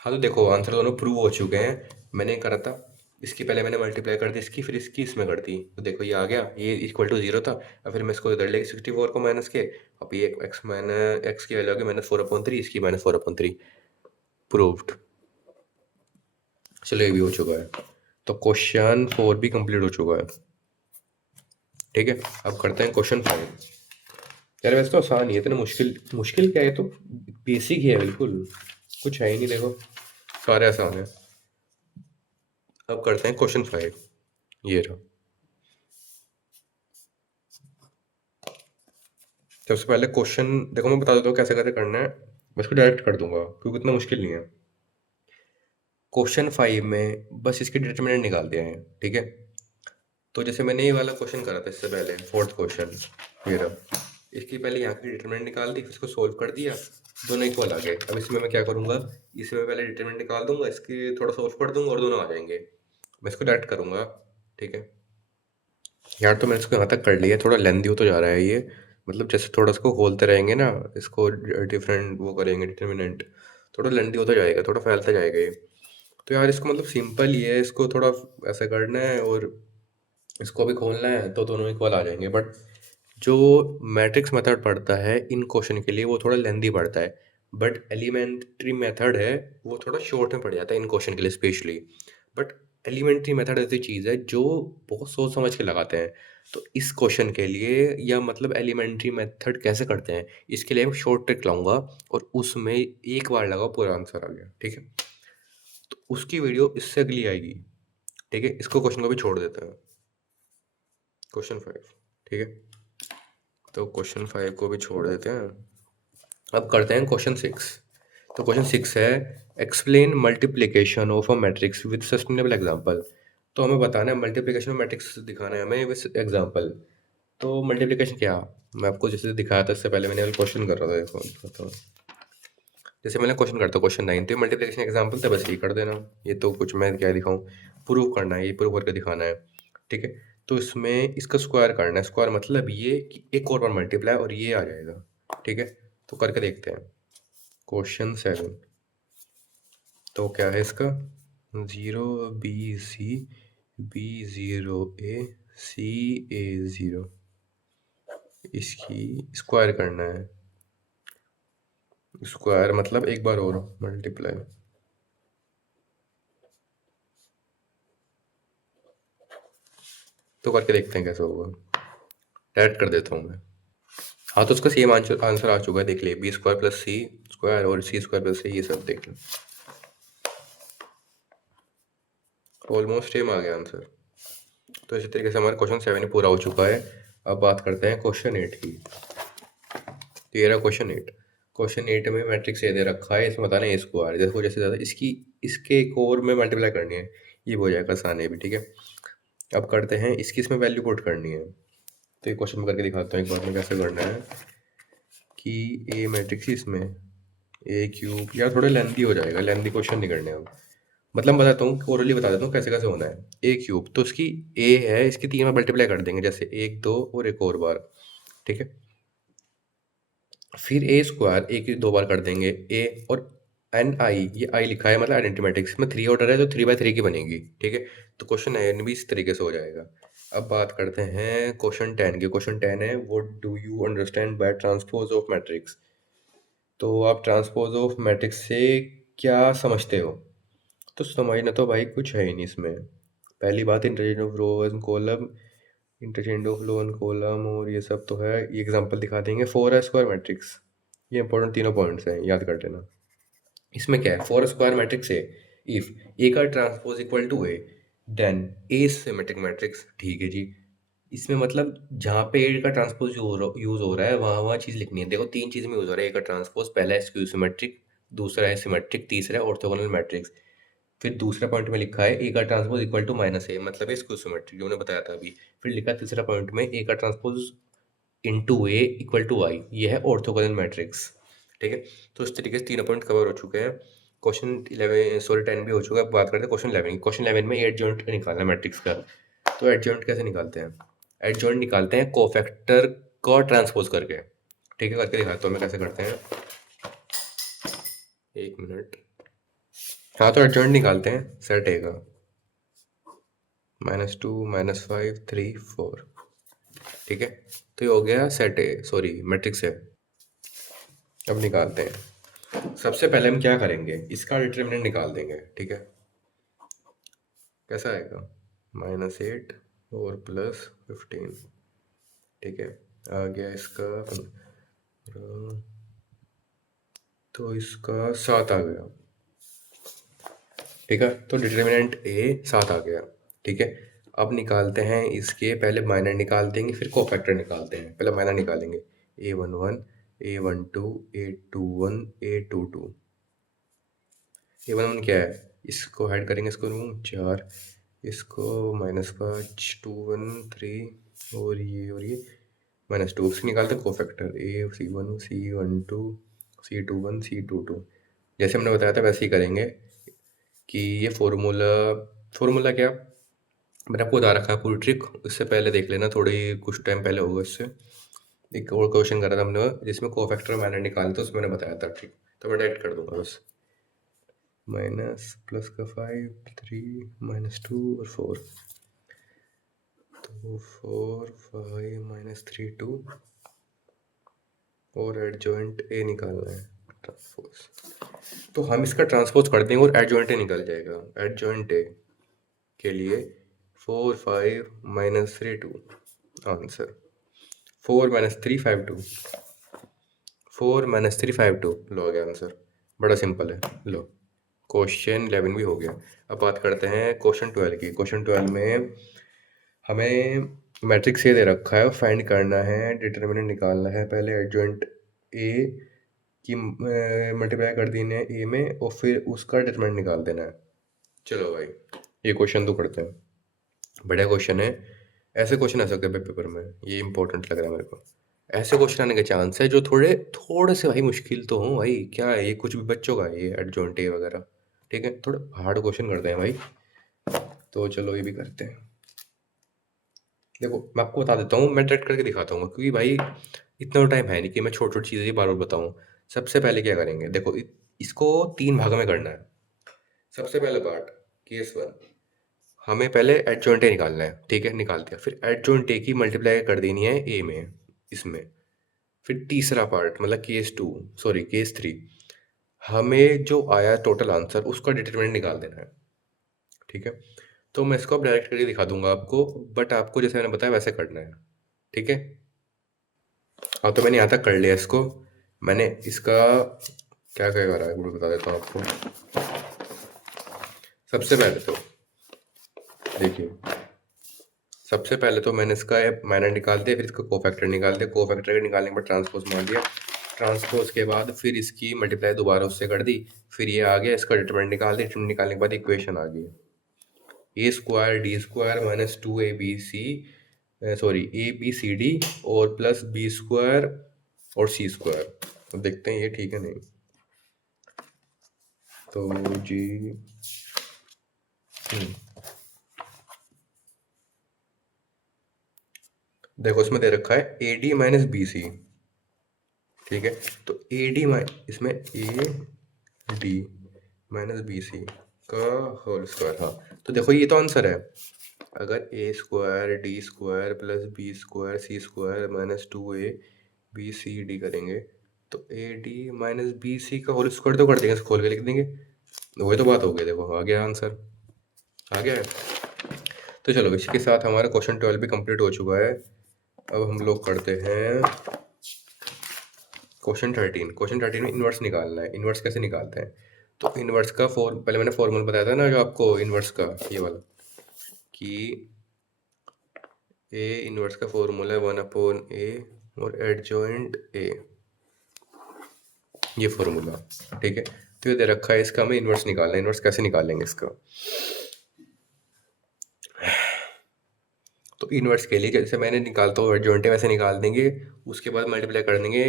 हाँ तो देखो आंसर दोनों प्रूव हो चुके हैं, मैंने करा था इसकी, पहले मैंने मल्टीप्लाई कर दी इसकी, फिर इसकी इसमें कर दी, तो देखो ये आ गया, ये इक्वल टू 0 था। अब फिर मैं इसको इधर लेके 64 को माइनस के, अब ये एक्स की वैल्यू आ गई -4/3, इसकी -4/3, प्रूव्ड। चलो ये भी हो चुका है, तो क्वेश्चन 4 भी कंप्लीट हो चुका है। ठीक है, अब करते हैं क्वेश्चन 5। यार वैसे तो आसान ही है, इतना मुश्किल मुश्किल क्या है, तो बेसिक ही है बिल्कुल, कुछ है ही नहीं, देखो सारे आसान है। अब करते हैं क्वेश्चन 5, ये रहा। सबसे पहले क्वेश्चन देखो, मैं बता देता हूँ कैसे कैसे करना है, मैं इसको डायरेक्ट कर दूंगा क्योंकि इतना मुश्किल नहीं है। क्वेश्चन 5 में बस इसके डिटरमिनेंट निकाल दिया है, ठीक है। तो जैसे मैंने ये वाला क्वेश्चन करा था इससे पहले, फोर्थ क्वेश्चन, ये रहा। इसकी पहले यहाँ की डिटरमिनेंट निकाल दी, फिर इसको सोल्व कर दिया, दोनों इक्वल आ गए। अब इसमें मैं क्या करूँगा, इसमें पहले डिटरमिनेंट निकाल दूंगा, इसके थोड़ा सोल्व कर दूंगा और दोनों आ जाएंगे। मैं इसको डायरेक्ट करूँगा, ठीक है। यार तो मैंने इसको यहाँ तक कर लिया, थोड़ा लेंदी हो तो जा रहा है ये, मतलब जैसे थोड़ा इसको खोलते रहेंगे ना, इसको डिफरेंट वो करेंगे डिटरमिनेंट, थोड़ा लेंदी होता जाएगा, थोड़ा फैलता जाएगा ये। तो यार इसको मतलब सिंपल ही है, इसको थोड़ा ऐसा करना है और इसको भी खोलना है, तो दोनों इक्वल आ जाएंगे। बट जो मैट्रिक्स मेथड पड़ता है इन क्वेश्चन के लिए वो थोड़ा लेंदी पड़ता है, बट एलिमेंट्री मेथड है वो थोड़ा शॉर्ट में पड़ जाता है इन क्वेश्चन के लिए स्पेशली। बट एलिमेंट्री मेथड ऐसी चीज़ है जो बहुत सोच समझ के लगाते हैं, तो इस क्वेश्चन के लिए या मतलब एलिमेंट्री मेथड कैसे करते हैं इसके लिए मैं शॉर्ट ट्रिक लाऊंगा, और उसमें एक बार लगाओ पूरा आंसर आ गया, ठीक है। तो उसकी वीडियो इससे अगली आएगी, ठीक है। इसको क्वेश्चन को भी छोड़ देते हैं, क्वेश्चन 5, ठीक है। तो क्वेश्चन 5 को भी छोड़ देते हैं, अब करते हैं क्वेश्चन 6। तो क्वेश्चन 6 है, explain multiplication of a matrix with sustainable example. तो हमें बताना है मल्टीप्लिकेशन ऑफ मैट्रिक्स, दिखाना है हमें विद एग्जांपल। तो मल्टीप्लिकेशन क्या, मैं आपको जैसे दिखाया था इससे पहले, मैंने क्वेश्चन कर रहा था, देखो दिखाता हूँ। जैसे मैंने क्वेश्चन करता हूँ क्वेश्चन 9, तो मल्टीप्लिकेशन एग्जांपल था, बस ये कर देना। ये तो कुछ मैं क्या दिखाऊँ, प्रूव करना है, ये प्रूव करके दिखाना है, ठीक है। तो इसमें इसका स्क्वायर करना है, स्क्वायर मतलब ये कि एक और बार मल्टीप्लाई और ये आ जाएगा, ठीक है। तो करके देखते हैं क्वेश्चन 7। तो क्या है इसका, 0 BC B0A CA0, इसकी स्क्वायर करना है। स्क्वायर मतलब एक बार और मल्टीप्लाई, तो करके देखते हैं कैसे होगा, डायरेक्ट कर देता हूँ मैं। हाँ तो उसका सेम आंसर आंसर आ चुका है, देख लिए, B² + C² और C² + C, ये सब देख लो, ऑलमोस्ट सेम आ गया आंसर। तो इसी तरीके से हमारा क्वेश्चन 7 पूरा हो चुका है। अब बात करते हैं क्वेश्चन 8 की। तो ये रहा क्वेश्चन 8। क्वेश्चन 8 में मैट्रिक्स ए दे रखा है, इसमें बताना है A², देखो जैसे ज़्यादा इसकी इसके एक और में मल्टीप्लाई करनी है, ये भी हो जाएगा आसान है भी, ठीक है। अब करते हैं इसकी, इसमें वैल्यू पुट करनी है। तो ये क्वेश्चन में करके दिखाता हूँ एक बार में कैसे करना है, कि ए मैट्रिक्स इसमें A³ यार थोड़ा लेंदी हो जाएगा, लेंदी क्वेश्चन नहीं करने अब, मतलब बताता हूँ, ओरली बता देता हूँ कैसे कैसे होना है। A³ तो इसकी ए है, इसकी 3 बार मल्टीप्लाई कर देंगे, जैसे 1 2 और एक और बार, ठीक है। फिर A² ए की 2 बार कर देंगे ए, और NI, ये आई लिखा है मतलब आइडेंटिटी मैट्रिक्स में 3 ऑर्डर है तो 3/3 की बनेगी, ठीक है। तो क्वेश्चन 9 भी इस तरीके से हो जाएगा। अब बात करते हैं क्वेश्चन 10 की। क्वेश्चन 10 है, what do you understand by transpose of matrix. तो आप ट्रांसपोज ऑफ मैट्रिक्स से क्या समझते हो। तो समझना तो भाई कुछ है ही नहीं इसमें। पहली बात, interchange of row and column, interchange of row and column और ये सब तो है, ये एग्जांपल दिखा देंगे। 4 स्क्वायर मैट्रिक्स, ये इंपॉर्टेंट तीनों पॉइंट्स हैं, याद कर लेना। इसमें क्या है, 4 स्क्वायर मैट्रिक्स है, इफ ए का transpose equal to A, then A symmetric matrix, ठीक है जी। इसमें मतलब जहाँ पे ए का ट्रांसपोज यूज हो रहा है वहाँ वहाँ चीज़ लिखनी है। देखो 3 चीज़ में यूज हो रहा है ए का ट्रांसपोज, पहला है स्क्यू सिमेट्रिक, दूसरा है सिमेट्रिक, तीसरा है ऑर्थोगोनल मैट्रिक्स। फिर दूसरा पॉइंट में लिखा है ए का ट्रांसपोज इक्वल टू -a, मतलब है स्क्यू सिमेट्रिक, जो मैंने बताया था अभी। फिर लिखा तीसरा पॉइंट में ए का transpose into A equal to I, ये है ऑर्थोगोनल मैट्रिक्स, ठीक है। तो इस तरीके से तीनों पॉइंट कवर हो चुके हैं। क्वेश्चन 11 सॉरी 10 भी हो चुका है। अब बात करते हैं क्वेश्चन 11 की। क्वेश्चन 11 में एडजॉइंट निकालना है मैट्रिक्स का। तो एडजॉइंट कैसे निकालते हैं, एडजॉइंट निकालते हैं कोफैक्टर को ट्रांसपोज करके, ठीक है। करके दिखाता हूँ मैं कैसे करते हैं, एक मिनट। हाँ तो एडजॉइंट निकालते हैं सेट ए का, -2 -5 3 4, ठीक है। तो ये हो गया सेट ए, सॉरी मैट्रिक्स है। अब निकालते हैं। सबसे पहले हम क्या करेंगे, इसका डिटरमिनेंट निकाल देंगे, ठीक है। कैसा आएगा, -8 और +15, ठीक है। आ गया इसका तो इसका 7 आ गया, ठीक है। तो डिटर्मिनेंट ए 7 आ गया, ठीक है। अब निकालते हैं इसके, पहले माइनर निकाल देंगे फिर कोफैक्टर निकालते हैं। पहले माइनर निकालेंगे, A11 A12 A21 A22। A11 क्या है, इसको ऐड करेंगे, इसको 4, इसको -5 2 1 3 और ये -2। उसकी निकालते हैं cofactor, C1 C12 C21 C22। जैसे हमने बताया था वैसे ही करेंगे कि ये फॉर्मूला क्या, मैंने आपको बता रखा है पूरी ट्रिक, इससे पहले देख लेना, थोड़ी कुछ टाइम पहले होगा इससे। एक और क्वेश्चन करा था हमने जिसमें कोफैक्टर मैंने निकाला था, उसमें मैंने बताया था ट्रिक, तो मैं डायरेक्ट कर दूंगा बस। माइनस प्लस का 5 3 -2 और 4, तो 4 5 -3 2 और एडजॉइंट ए निकालना है, ट्रांसपोज। तो हम इसका ट्रांसपोज कर देंगे और एडजॉइंट ए निकल जाएगा। एडजॉइंट ए के लिए 4 5 -3 2 आंसर। 4 -3 5 2 4 -3 5 2 लो आ गया आंसर, बड़ा सिंपल है। लो क्वेश्चन 11 भी हो गया। अब बात करते हैं क्वेश्चन 12 की। क्वेश्चन 12 में हमें मैट्रिक्स ए दे रखा है, फाइंड करना है, डिटर्मिनेंट निकालना है। पहले एडजॉइंट ए की मल्टीप्लाई कर देना है ए में और फिर उसका डिटर्मिनेंट निकाल देना है। चलो भाई ये क्वेश्चन तो करते हैं, बढ़िया क्वेश्चन है। ऐसे क्वेश्चन आ सकते हैं पेपर में, ये इंपॉर्टेंट लग रहा है मेरे को। ऐसे क्वेश्चन आने के चांस है जो थोड़े थोड़े से भाई मुश्किल तो हो भाई, क्या है ये, कुछ भी बच्चों का है ये एडजॉइंट ए वगैरह, ठीक है। थोड़ा हार्ड क्वेश्चन करते हैं भाई, तो चलो ये भी करते हैं। देखो मैं आपको बता देता हूँ, मैं डायरेक्ट करके दिखाता हूँ, क्योंकि भाई इतना टाइम है नहीं कि मैं छोटी छोटी चीज़ें बार बार बताऊँ। सबसे पहले क्या करेंगे, देखो इसको 3 भागों में करना है। सबसे पहला पार्ट, केस 1, हमें पहले एडजॉइंट ए निकालना है, ठीक है, निकाल दिया। फिर एडजॉइंट ए की मल्टीप्लाई कर देनी है ए में, इसमें। फिर तीसरा पार्ट मतलब केस 3, हमें जो आया टोटल आंसर उसका डिटरमिनेंट निकाल देना है, ठीक है। तो मैं इसको अब डायरेक्ट करके दिखा दूंगा आपको, बट आपको जैसे मैंने बताया वैसे करना है, ठीक है। हाँ तो मैंने यहाँ तक कर लिया इसको। मैंने इसका क्या क्या करा है वो बता देता हूँ आपको। सबसे पहले तो देखिए, सबसे पहले तो मैंने इसका माइनर निकाल दिया, फिर इसका कोफैक्टर निकाल दिया। कोफैक्टर के निकालने के बाद ट्रांसपोज मार दिया। ट्रांसपोज के बाद फिर इसकी मल्टीप्लाई दोबारा उससे कर दी। फिर ये आ गया, इसका डिटरमिनेंट निकाल दिया। डिटरमिनेंट निकालने के बाद इक्वेशन आ गई, A² D² -2ABC sorry ABCD और प्लस B² और C²। अब देखते हैं ये ठीक है नहीं। तो जी देखो इसमें दे रखा है AD - BC, ठीक है। तो इसमें AD - BC का होल स्क्वायर, हाँ तो देखो ये तो आंसर है। अगर A² D² plus B² C² -2ABCD करेंगे तो AD - BC का होल स्क्वायर तो कर देंगे, इसको खोल के लिख देंगे, वही तो बात हो गई। देखो आ गया आंसर, आ गया है। तो चलो इसके साथ हमारा क्वेश्चन 12 भी कंप्लीट हो चुका है। अब हम लोग करते हैं क्वेश्चन 13। क्वेश्चन 13 में इन्वर्स निकालना है। इन्वर्स कैसे निकालते हैं, तो इन्वर्स का पहले मैंने फॉर्मूला बताया था ना जो आपको इन्वर्स का, ये वाला, कि ए इन्वर्स का फॉर्मूला है 1/a और एडजॉइंट ए, ये फॉर्मूला, ठीक है। तो ये दे रखा है, इसका हमें इन्वर्स निकालना है। इन्वर्स कैसे निकालेंगे इसका, तो इन्वर्स के लिए जैसे मैंने निकालता हूँ एडजॉइंट ए वैसे निकाल देंगे। उसके बाद मल्टीप्लाई कर देंगे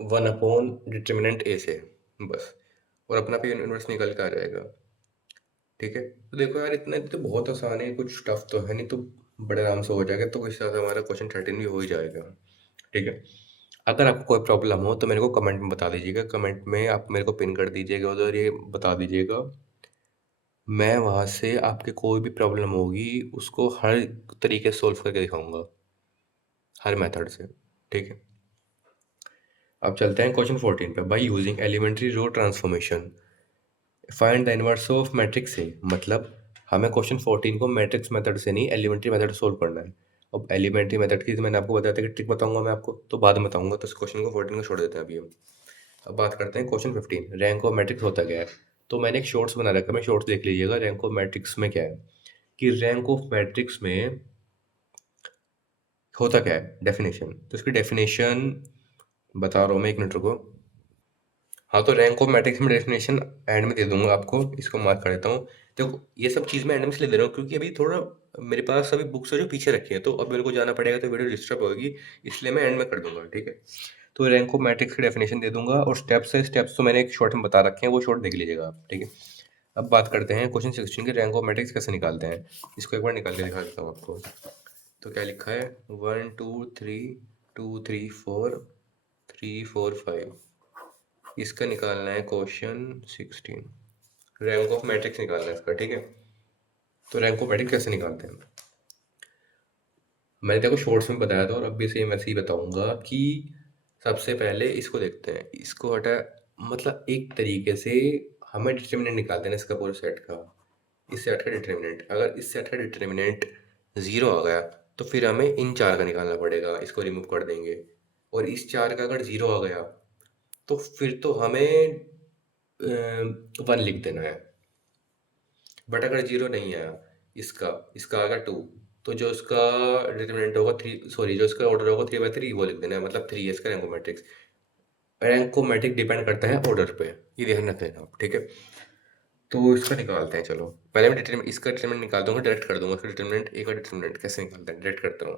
1/डिटर्मिनेंट ए से, बस, और अपना भी इन्वर्स निकल कर आ जाएगा, ठीक है। तो देखो यार इतना तो बहुत आसान है, कुछ टफ तो है नहीं, तो बड़े आराम से हो जाएगा। तो इसके साथ हमारा क्वेश्चन 13 भी हो ही जाएगा, ठीक है। अगर आपको कोई प्रॉब्लम हो तो मेरे को कमेंट में बता दीजिएगा, कमेंट में आप मेरे को पिन कर दीजिएगा उधर, ये बता दीजिएगा। मैं वहाँ से आपके कोई भी प्रॉब्लम होगी उसको हर तरीके से सोल्व करके दिखाऊंगा, हर मेथड से, ठीक है। अब चलते हैं क्वेश्चन 14 पे। By using elementary row transformation find the inverse of matrix A, मतलब हमें क्वेश्चन 14 को मैट्रिक्स मेथड से नहीं एलिमेंट्री मेथड सोल्व करना है। अब एलिमेंट्री मेथड की तो मैंने आपको बताया था कि ट्रिक बताऊंगा मैं आपको, तो बाद में बताऊंगा, तो इस क्वेश्चन को 14 को छोड़ देते हैं अभी हम। अब बात करते हैं क्वेश्चन 15, रैंक ऑफ मैट्रिक्स होता क्या है। तो मैंने एक शॉर्ट्स बना रखा है, मैं शॉर्ट्स देख लीजिएगा। रैंक ऑफ मैट्रिक्स में क्या है कि रैंक ऑफ मैट्रिक्स में होता क्या है, डेफिनेशन। तो इसकी डेफिनेशन बता रहा हूँ मैं, एक मिनट रुको। हाँ, तो रैंक ऑफ मैट्रिक्स में डेफिनेशन एंड में दे दूंगा आपको, इसको मार्क कर देता हूँ। देखो ये सब चीज़ मैं एंड में इसलिए दे रहा हूँ क्योंकि अभी थोड़ा मेरे पास अभी बुक्स है जो पीछे रखी है, तो अब मेरे को जाना पड़ेगा तो वीडियो डिस्टर्ब होगी, इसलिए मैं एंड में कर दूंगा, ठीक है। तो रैंक ऑफ मैट्रिक्स की डेफिनेशन दे दूंगा, और स्टेप्स तो मैंने एक शॉर्ट में बता रखे हैं, वो शॉर्ट देख लीजिएगा आप, ठीक है। अब बात करते हैं क्वेश्चन 16 के, रैंक ऑफ मैट्रिक्स कैसे निकालते हैं। इसको एक बार निकाल के दिखा देता हूँ आपको। तो क्या लिखा है, 1 2 3 2 3 4 3 4 5, इसका निकालना है क्वेश्चन 16, रैंक ऑफ मैट्रिक्स निकालना है इसका, ठीक है। तो रैंक ऑफ मैट्रिक्स कैसे निकालते हैं, मैंने देखो शॉर्ट्स में बताया था और अब भी सेम ऐसे ही बताऊंगा कि सबसे पहले इसको देखते हैं, इसको हटा, मतलब एक तरीके से हमें डिटर्मिनेंट निकालते हैं इसका पूरे सेट का। इस सेट का डिटर्मिनेंट, अगर इस सेट का डिटर्मिनेंट 0 आ गया तो फिर हमें इन चार का निकालना पड़ेगा, इसको रिमूव कर देंगे। और इस चार का अगर 0 आ गया तो फिर तो हमें 1 लिख देना है। बट अगर 0 नहीं आया, इसका इसका आएगा 2, तो जो इसका डिटरमिनेंट होगा 3, सॉरी जो इसका ऑर्डर होगा 3/3, वो लिख देना है, मतलब 3 है इसका rank matrix. Rank matrix depend करता है ऑर्डर पे, ये ध्यान रख लेना आप, ठीक है। तो इसका निकालते हैं, चलो पहले मैं डिटरमिनेंट, इसका डिटरमिनेंट निकाल दूंगा, डायरेक्ट कर दूंगा इसका डिटरमिनेंट। ए का डिटरमिनेंट कैसे निकालते हैं, डायरेक्ट करता हूँ।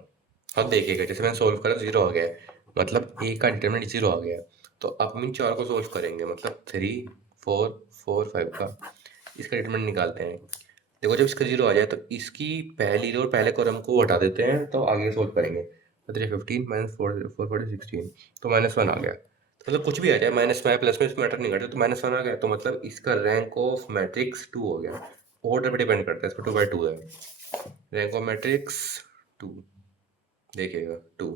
अब देखिएगा, जैसे मैंने सोल्व करा 0 आ गया है, मतलब ए का डिटरमिनेंट 0 आ गया है। तो अब हम इन चार को सोल्व करेंगे, मतलब 3 4 4 5 का इसका डिटरमिनेंट निकालते हैं। देखो जब इसका 0 आ जाए तो इसकी पहली रो और पहले कॉलम को हटा देते हैं, तो आगे सोल्व करेंगे। तो 3 15 माइनस 4 16, तो -1 आ गया। तो मतलब कुछ भी आ जाए, माइनस में प्लस में, मैटर नहीं करता, तो -1 आ गया, तो मतलब इसका रैंक ऑफ मैट्रिक्स 2 हो गया। ऑर्डर पे डिपेंड करता है, इसका 2/2 है रैंक ऑफ मैट्रिक्स 2, देखिएगा 2।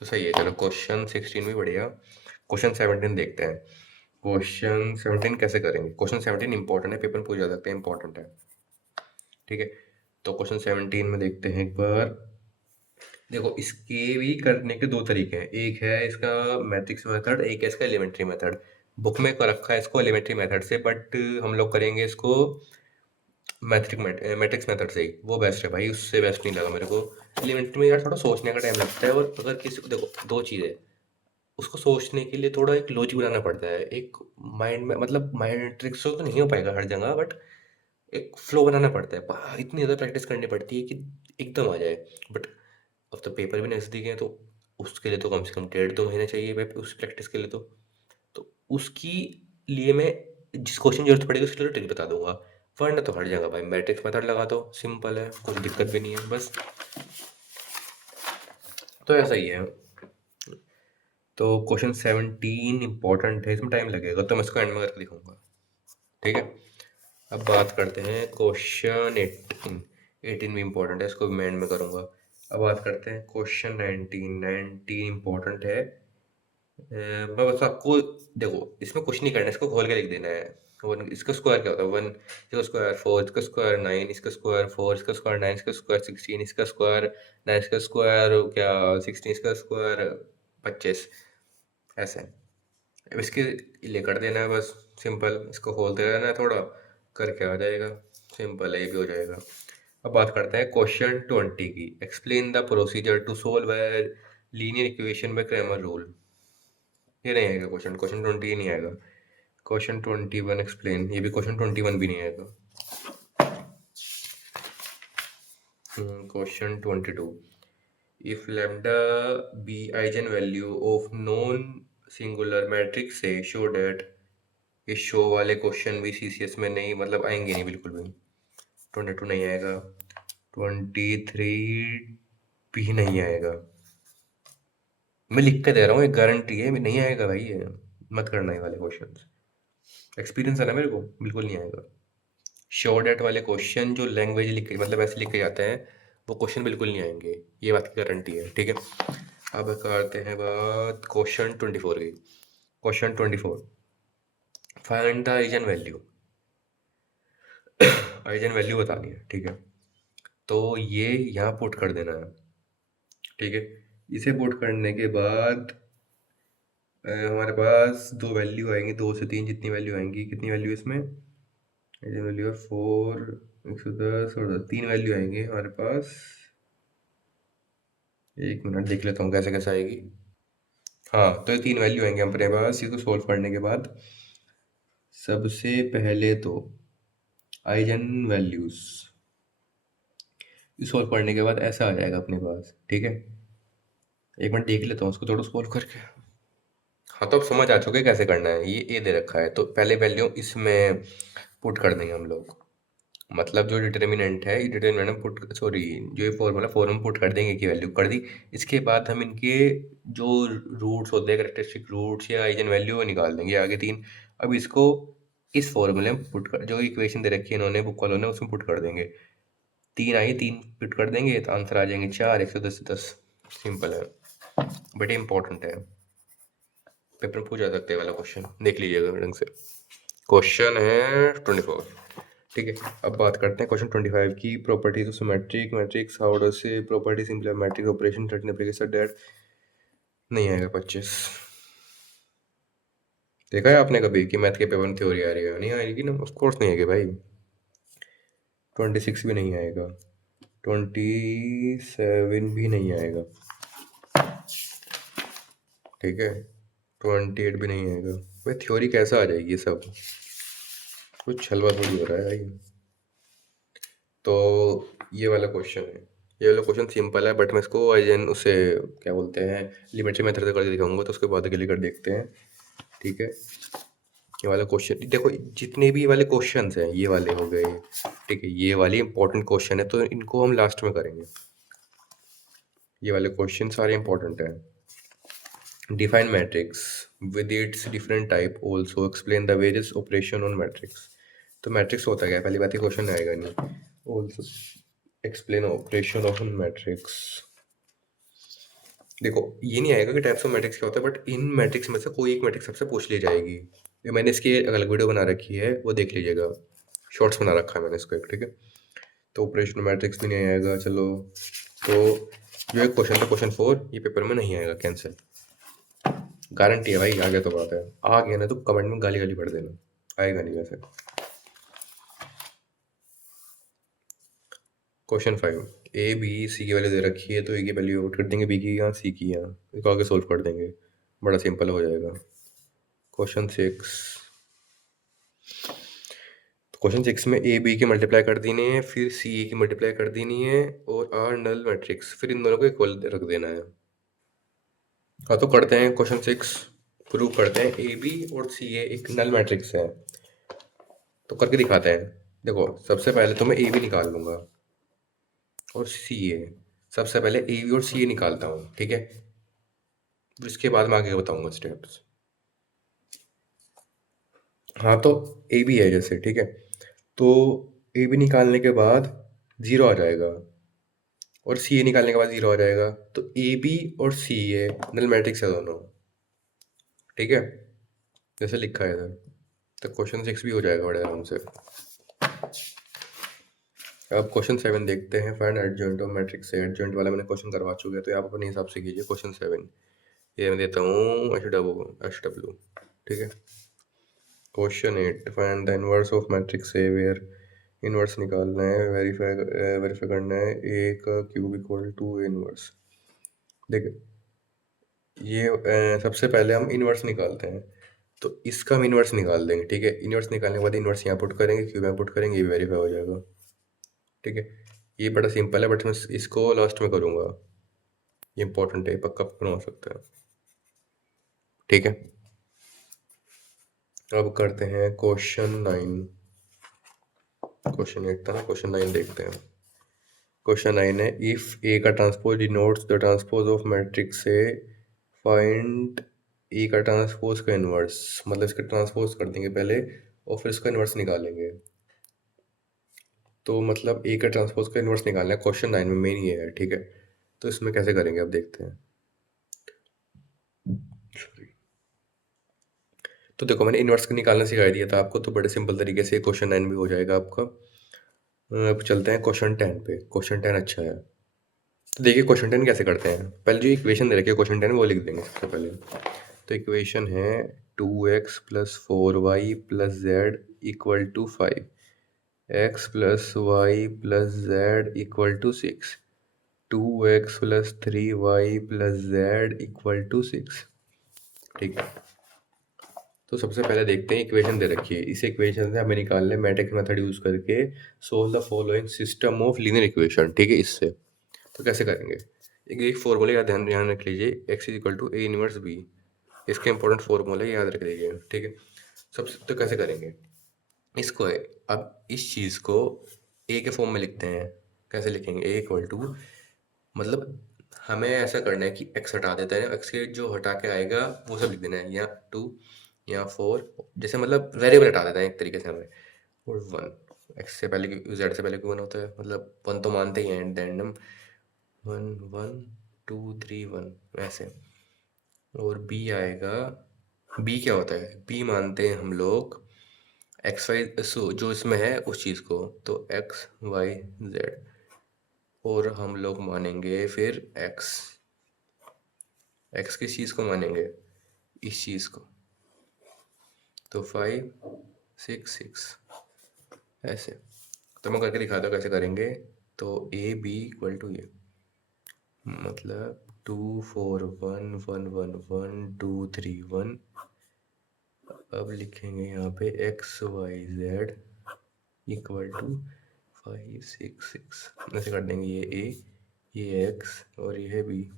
तो सही है, चलो क्वेश्चन 16 भी बढ़िया। क्वेश्चन 17 देखते हैं। क्वेश्चन 17 कैसे करेंगे, क्वेश्चन 17 इंपॉर्टेंट है, पेपर में पूछ जा सकते हैं, इंपॉर्टेंट है, ठीक है। तो क्वेश्चन 17 में देखते हैं एक बार। देखो इसके भी करने के दो तरीके हैं, एक है इसका मैट्रिक्स मेथड, एक है इसका एलिमेंट्री मेथड। बुक में कर रखा है इसको एलिमेंट्री मेथड से, बट हम लोग करेंगे इसको मैट्रिक्स मेथड से ही, वो बेस्ट है भाई, उससे बेस्ट नहीं लगा मेरे को। एलिमेंट्री में यार थोड़ा सोचने का टाइम लगता है, और अगर किसी को, देखो दो चीज़ें, उसको सोचने के लिए थोड़ा एक लॉजिक बनाना पड़ता है, एक माइंड में, मतलब माइंड ट्रिक्स तो नहीं हो पाएगा हर जगह, बट एक फ्लो बनाना पड़ता है, इतनी ज़्यादा प्रैक्टिस करनी पड़ती है कि एकदम आ जाए। बट अब तो पेपर भी नज़दीक है, तो उसके लिए तो कम से कम 1.5-2 महीने चाहिए भाई, उस प्रैक्टिस के लिए तो उसकी लिए मैं जिस क्वेश्चन जरूरत पड़ेगी उसके लिए ट्रिक बता दूंगा। वरना तो हर जगह भाई मैट्रिक्स मेथड लगा दो, सिंपल है, कुछ दिक्कत भी नहीं है बस। तो ऐसा ही है। तो क्वेश्चन 17 इंपॉर्टेंट है, इसमें टाइम लगेगा, तो मैं इसको एंड में करके दिखाऊंगा, ठीक है। अब बात करते हैं क्वेश्चन 18। 18 भी इंपॉर्टेंट है, इसको भी मैं एंड में करूंगा। अब बात करते हैं क्वेश्चन 19। 19 इंपॉर्टेंट है। मैं बस आपको, देखो इसमें कुछ नहीं करना है, इसको खोल के लिख देना है। वन, इसका स्क्वायर क्या होता है, 1, इसका स्क्वायर 4, इसका स्क्वायर 9, इसका स्क्वायर 4, इसका स्क्वायर 9, इसका स्क्वायर 16, इसका स्क्वायर 9, इसका स्क्वायर क्या 16, इसका स्क्वायर 25, ऐसे। अब इसके लिए कर देना है बस, सिंपल, इसको खोलते रहना है थोड़ा, करके आ जाएगा, सिंपल है, ये भी हो जाएगा। अब बात करते हैं क्वेश्चन 20 की, explain the procedure to solve a linear equation by Cramer rule. ये नहीं आएगा क्वेश्चन, क्वेश्चन 20 ही नहीं आएगा। क्वेश्चन 21 एक्सप्लेन, ये भी क्वेश्चन 21 भी नहीं आएगा। Question 22, if lambda be eigen value of non singular matrix से शो डैट, ये शो वाले क्वेश्चन भी सीसीएस में नहीं, मतलब आएंगे नहीं बिल्कुल भी। 22 नहीं आएगा, 23 भी नहीं आएगा, मैं लिख के दे रहा हूँ, एक गारंटी है, नहीं आएगा भाई, ये मत करना ये वाले क्वेश्चंस, एक्सपीरियंस है ना मेरे को, बिल्कुल नहीं आएगा। शो डैट वाले क्वेश्चन जो लैंग्वेज लिख के, मतलब ऐसे लिख के जाते हैं, वो क्वेश्चन बिल्कुल नहीं आएंगे, ये बात की गारंटी है, ठीक है। अब करते हैं बात क्वेश्चन 24 की। Question 24, find the eigen value eigen value बतानी है, ठीक है। तो ये यहाँ पुट कर देना है, ठीक है। इसे पुट करने के बाद हमारे पास दो वैल्यू आएंगी, 2 से 3 जितनी वैल्यू आएंगी। कितनी वैल्यू इसमें? आइजन वैल्यू है 4, 110 और 3 वैल्यू आएंगे हमारे पास। एक मिनट देख लेता हूँ कैसे कैसे आएगी। हाँ, तो ये 3 वैल्यू आएंगे अपने पास इसको सोल्व करने के बाद। सबसे पहले तो आइजन वैल्यूज सोल्व करने के बाद ऐसा आ जाएगा अपने पास, ठीक है। एक मिनट देख लेता हूँ उसको थोड़ा सोल्व करके। हाँ, तो अब समझ आ चुके कैसे करना है। ये ए दे रखा है, तो पहले वैल्यू इसमें पुट कर देंगे हम लोग। मतलब जो डिटर्मिनेंट है, ये डिटर्मिनेंट में पुट, सॉरी, जो ये फॉर्मूला फॉर्म पुट कर देंगे की वैल्यू कर दी। इसके बाद हम इनके जो रूट्स होते हैं, कैरेक्टरिस्टिक रूट्स या आइजन वैल्यू, वो निकाल देंगे आगे 3। अब इसको इस फॉर्मूले में पुट कर, जो इक्वेशन दे रखी है इन्होंने बुक वालों ने, उसमें पुट कर देंगे। 3 आई, 3 पुट कर देंगे तो आंसर आ जाएंगे 4, 110 से 10। सिंपल है, बट इंपॉर्टेंट है, पेपर में पूछा सकते हैं वाला क्वेश्चन, देख लीजिएगा ढंग से। क्वेश्चन है 24, ठीक है। अब बात करते हैं क्वेश्चन 25 की। Properties of symmetric matrix, how does say property simple matrix operation 13 application that. नहीं आएगा 25। देखा है आपने कभी कि मैथ के पेपर में थ्योरी आ रही है? नहीं आएगी ना, ऑफ कोर्स नहीं आएगी भाई। 26 भी नहीं आएगा, 27 भी नहीं आएगा, ठीक है। 28 भी नहीं आएगा भाई। थ्योरी कैसा आ जाएगी ये सब? कुछ छलवा थोड़ी हो रहा है भाई। तो ये वाला क्वेश्चन है, ये वाला क्वेश्चन सिंपल है, बट मैं इसको आइजन उसे क्या बोलते हैं, लिमिटरी मेथड से करके दिखाऊंगा, तो उसके बाद अगली कर देखते हैं, ठीक है। ये वाला क्वेश्चन देखो, जितने भी ये वाले क्वेश्चंस हैं, ये वाले हो गए, ठीक है। ये वाले इंपॉर्टेंट क्वेश्चन है, तो इनको हम लास्ट में करेंगे। ये वाले क्वेश्चन सारे इंपॉर्टेंट हैं। Define matrix with its different type, also explain the various operation on matrix. तो मैट्रिक्स होता क्या है, पहली बात, ही क्वेश्चन आएगा नहीं। Also explain operation of matrix. देखो, ये नहीं आएगा कि टाइप्स ऑफ मैट्रिक्स क्या होता है, बट इन मैट्रिक्स में से कोई एक मैट्रिक्स सबसे पूछ ली जाएगी। ये मैंने इसकी अलग वीडियो बना रखी है, वो देख लीजिएगा। शॉर्ट्स बना रखा है मैंने इसको एक, ठीक है। तो ऑपरेशनल मैट्रिक्स भी नहीं आएगा, चलो। तो जो एक क्वेश्चन था क्वेश्चन 4, ये पेपर में नहीं आएगा, कैंसिल। गारंटी है भाई, आ गया तो बात है। आ गया ना तो कमेंट में गाली गाली पढ़ देना, आएगा नहीं वैसे। क्वेश्चन 5, ए बी सी की वैल्यू दे रखी है, तो ए की वैल्यू आउट कर देंगे, बी की यहाँ, सी की यहाँ, इसको आगे सोल्व कर देंगे, बड़ा सिंपल हो जाएगा। क्वेश्चन 6, क्वेश्चन 6 में ए बी की मल्टीप्लाई कर देनी है, फिर सी ए की मल्टीप्लाई कर देनी है, और आर नल मैट्रिक्स, फिर इन दोनों को इक्वल रख देना है। हाँ, तो करते हैं क्वेश्चन 6, प्रूव करते हैं ए बी और सी ए एक नल मैट्रिक्स है, तो करके दिखाते हैं। देखो, सबसे पहले तो मैं ए बी निकाल लूंगा और सी ए, सबसे पहले ए बी और सी ए निकालता हूँ, ठीक है। फिर इसके बाद मैं आगे बताऊंगा स्टेप्स। हाँ, तो ए बी है जैसे, ठीक है। तो ए बी निकालने के बाद 0 आ जाएगा, और सी ए निकालने के बाद 0 आ जाएगा, तो ए बी और सी ए नल मैट्रिक्स है दोनों, ठीक है, जैसे लिखा है इधर। तो क्वेश्चन 6 भी हो जाएगा बड़े आराम से। अब क्वेश्चन 7 देखते हैं, फाइंड एडजॉइंट ऑफ मैट्रिक्स से। एडजॉइंट वाला मैंने क्वेश्चन करवा चुके हैं, तो आप अपने हिसाब से कीजिए। क्वेश्चन 7 ये मैं देता हूँ एच डब्ल्यू, ठीक है। Question 8, find the inverse of matrix A where. इनवर्स निकालना है, वेरीफाई करना है ए का क्यूब इक्वल टू इनवर्स। देखिए, ये सबसे पहले हम इनवर्स निकालते हैं, तो इसका हम इनवर्स निकाल देंगे, ठीक है। इनवर्स निकालने के बाद इनवर्स यहाँ पुट करेंगे, क्यूब यहाँ पुट करेंगे, ये वेरीफाई हो जाएगा, ठीक है। ये बड़ा सिंपल है, बट मैं इसको लास्ट में करूँगा, ये इंपॉर्टेंट है, पक्का पक्का हो सकता है, ठीक है। अब करते हैं क्वेश्चन 9। क्वेश्चन 8 था ना, क्वेश्चन 9 देखते हैं। क्वेश्चन 9 है, इफ ए का transpose denotes the transpose of matrix A, find A का ट्रांसपोज का इनवर्स। मतलब इसका ट्रांसपोज कर देंगे पहले, और फिर इसका इनवर्स निकालेंगे। तो मतलब ए का ट्रांसपोज का इनवर्स निकालना है, क्वेश्चन 9 में मेन ये है, ठीक है। तो इसमें कैसे करेंगे अब देखते हैं। तो देखो, मैंने इनवर्स निकालना सिखा दिया था आपको, तो बड़े सिंपल तरीके से क्वेश्चन 9 भी हो जाएगा आपका। अब चलते हैं क्वेश्चन 10 पे। क्वेश्चन 10 अच्छा है। तो देखिए क्वेश्चन 10 कैसे करते हैं। पहले जो इक्वेशन दे रखी है क्वेश्चन 10 वो लिख देंगे सबसे पहले। तो इक्वेशन है 2x + 4y + z = 5, x + y + z = 6, 2x + 3y + z = 6। ठीक है। तो सबसे पहले देखते हैं इक्वेशन दे रखी है। इस इक्वेशन से हमें निकालना है मैट्रिक्स मेथड यूज करके solve the following system of linear equation. ठीक है। इससे तो कैसे करेंगे, एक फॉर्मूले का ध्यान ध्यान रख लीजिए, x = a इनवर्स b। इसके इंपॉर्टेंट फॉर्मूले याद रख लीजिए। ठीक है। सबसे तो कैसे करेंगे इसको है, अब इस चीज़ को a के फॉर्म में लिखते हैं। कैसे लिखेंगे, a = मतलब हमें ऐसा करना है कि x हटा देते हैं, x के जो हटा के आएगा वो सब लिख देना है, यहाँ 2 यहाँ 4, जैसे मतलब वेरिएबल हटा देते हैं एक तरीके से हमें, और 1। x से पहले की z से पहले की 1 होता है, मतलब 1 तो मानते ही हैं एट द एंड हम, 1 1 2 3 1 ऐसे। और b आएगा, b क्या होता है, b मानते हैं हम लोग एक्स वाई जो इसमें है उस चीज़ को, तो एक्स वाई जेड, और हम लोग मानेंगे फिर एक्स। एक्स किस चीज़ को मानेंगे, इस चीज़ को, तो 5 6 6 ऐसे। तो मैं करके दिखाता हूँ कैसे करेंगे। तो ए बी = ये, मतलब 2 4 1 1 1 1 2 3 1। अब लिखेंगे यहाँ पे एक्स वाई जेड = 5 6 6 ऐसे कर देंगे। ये ए, ये एक्स और ये है बी।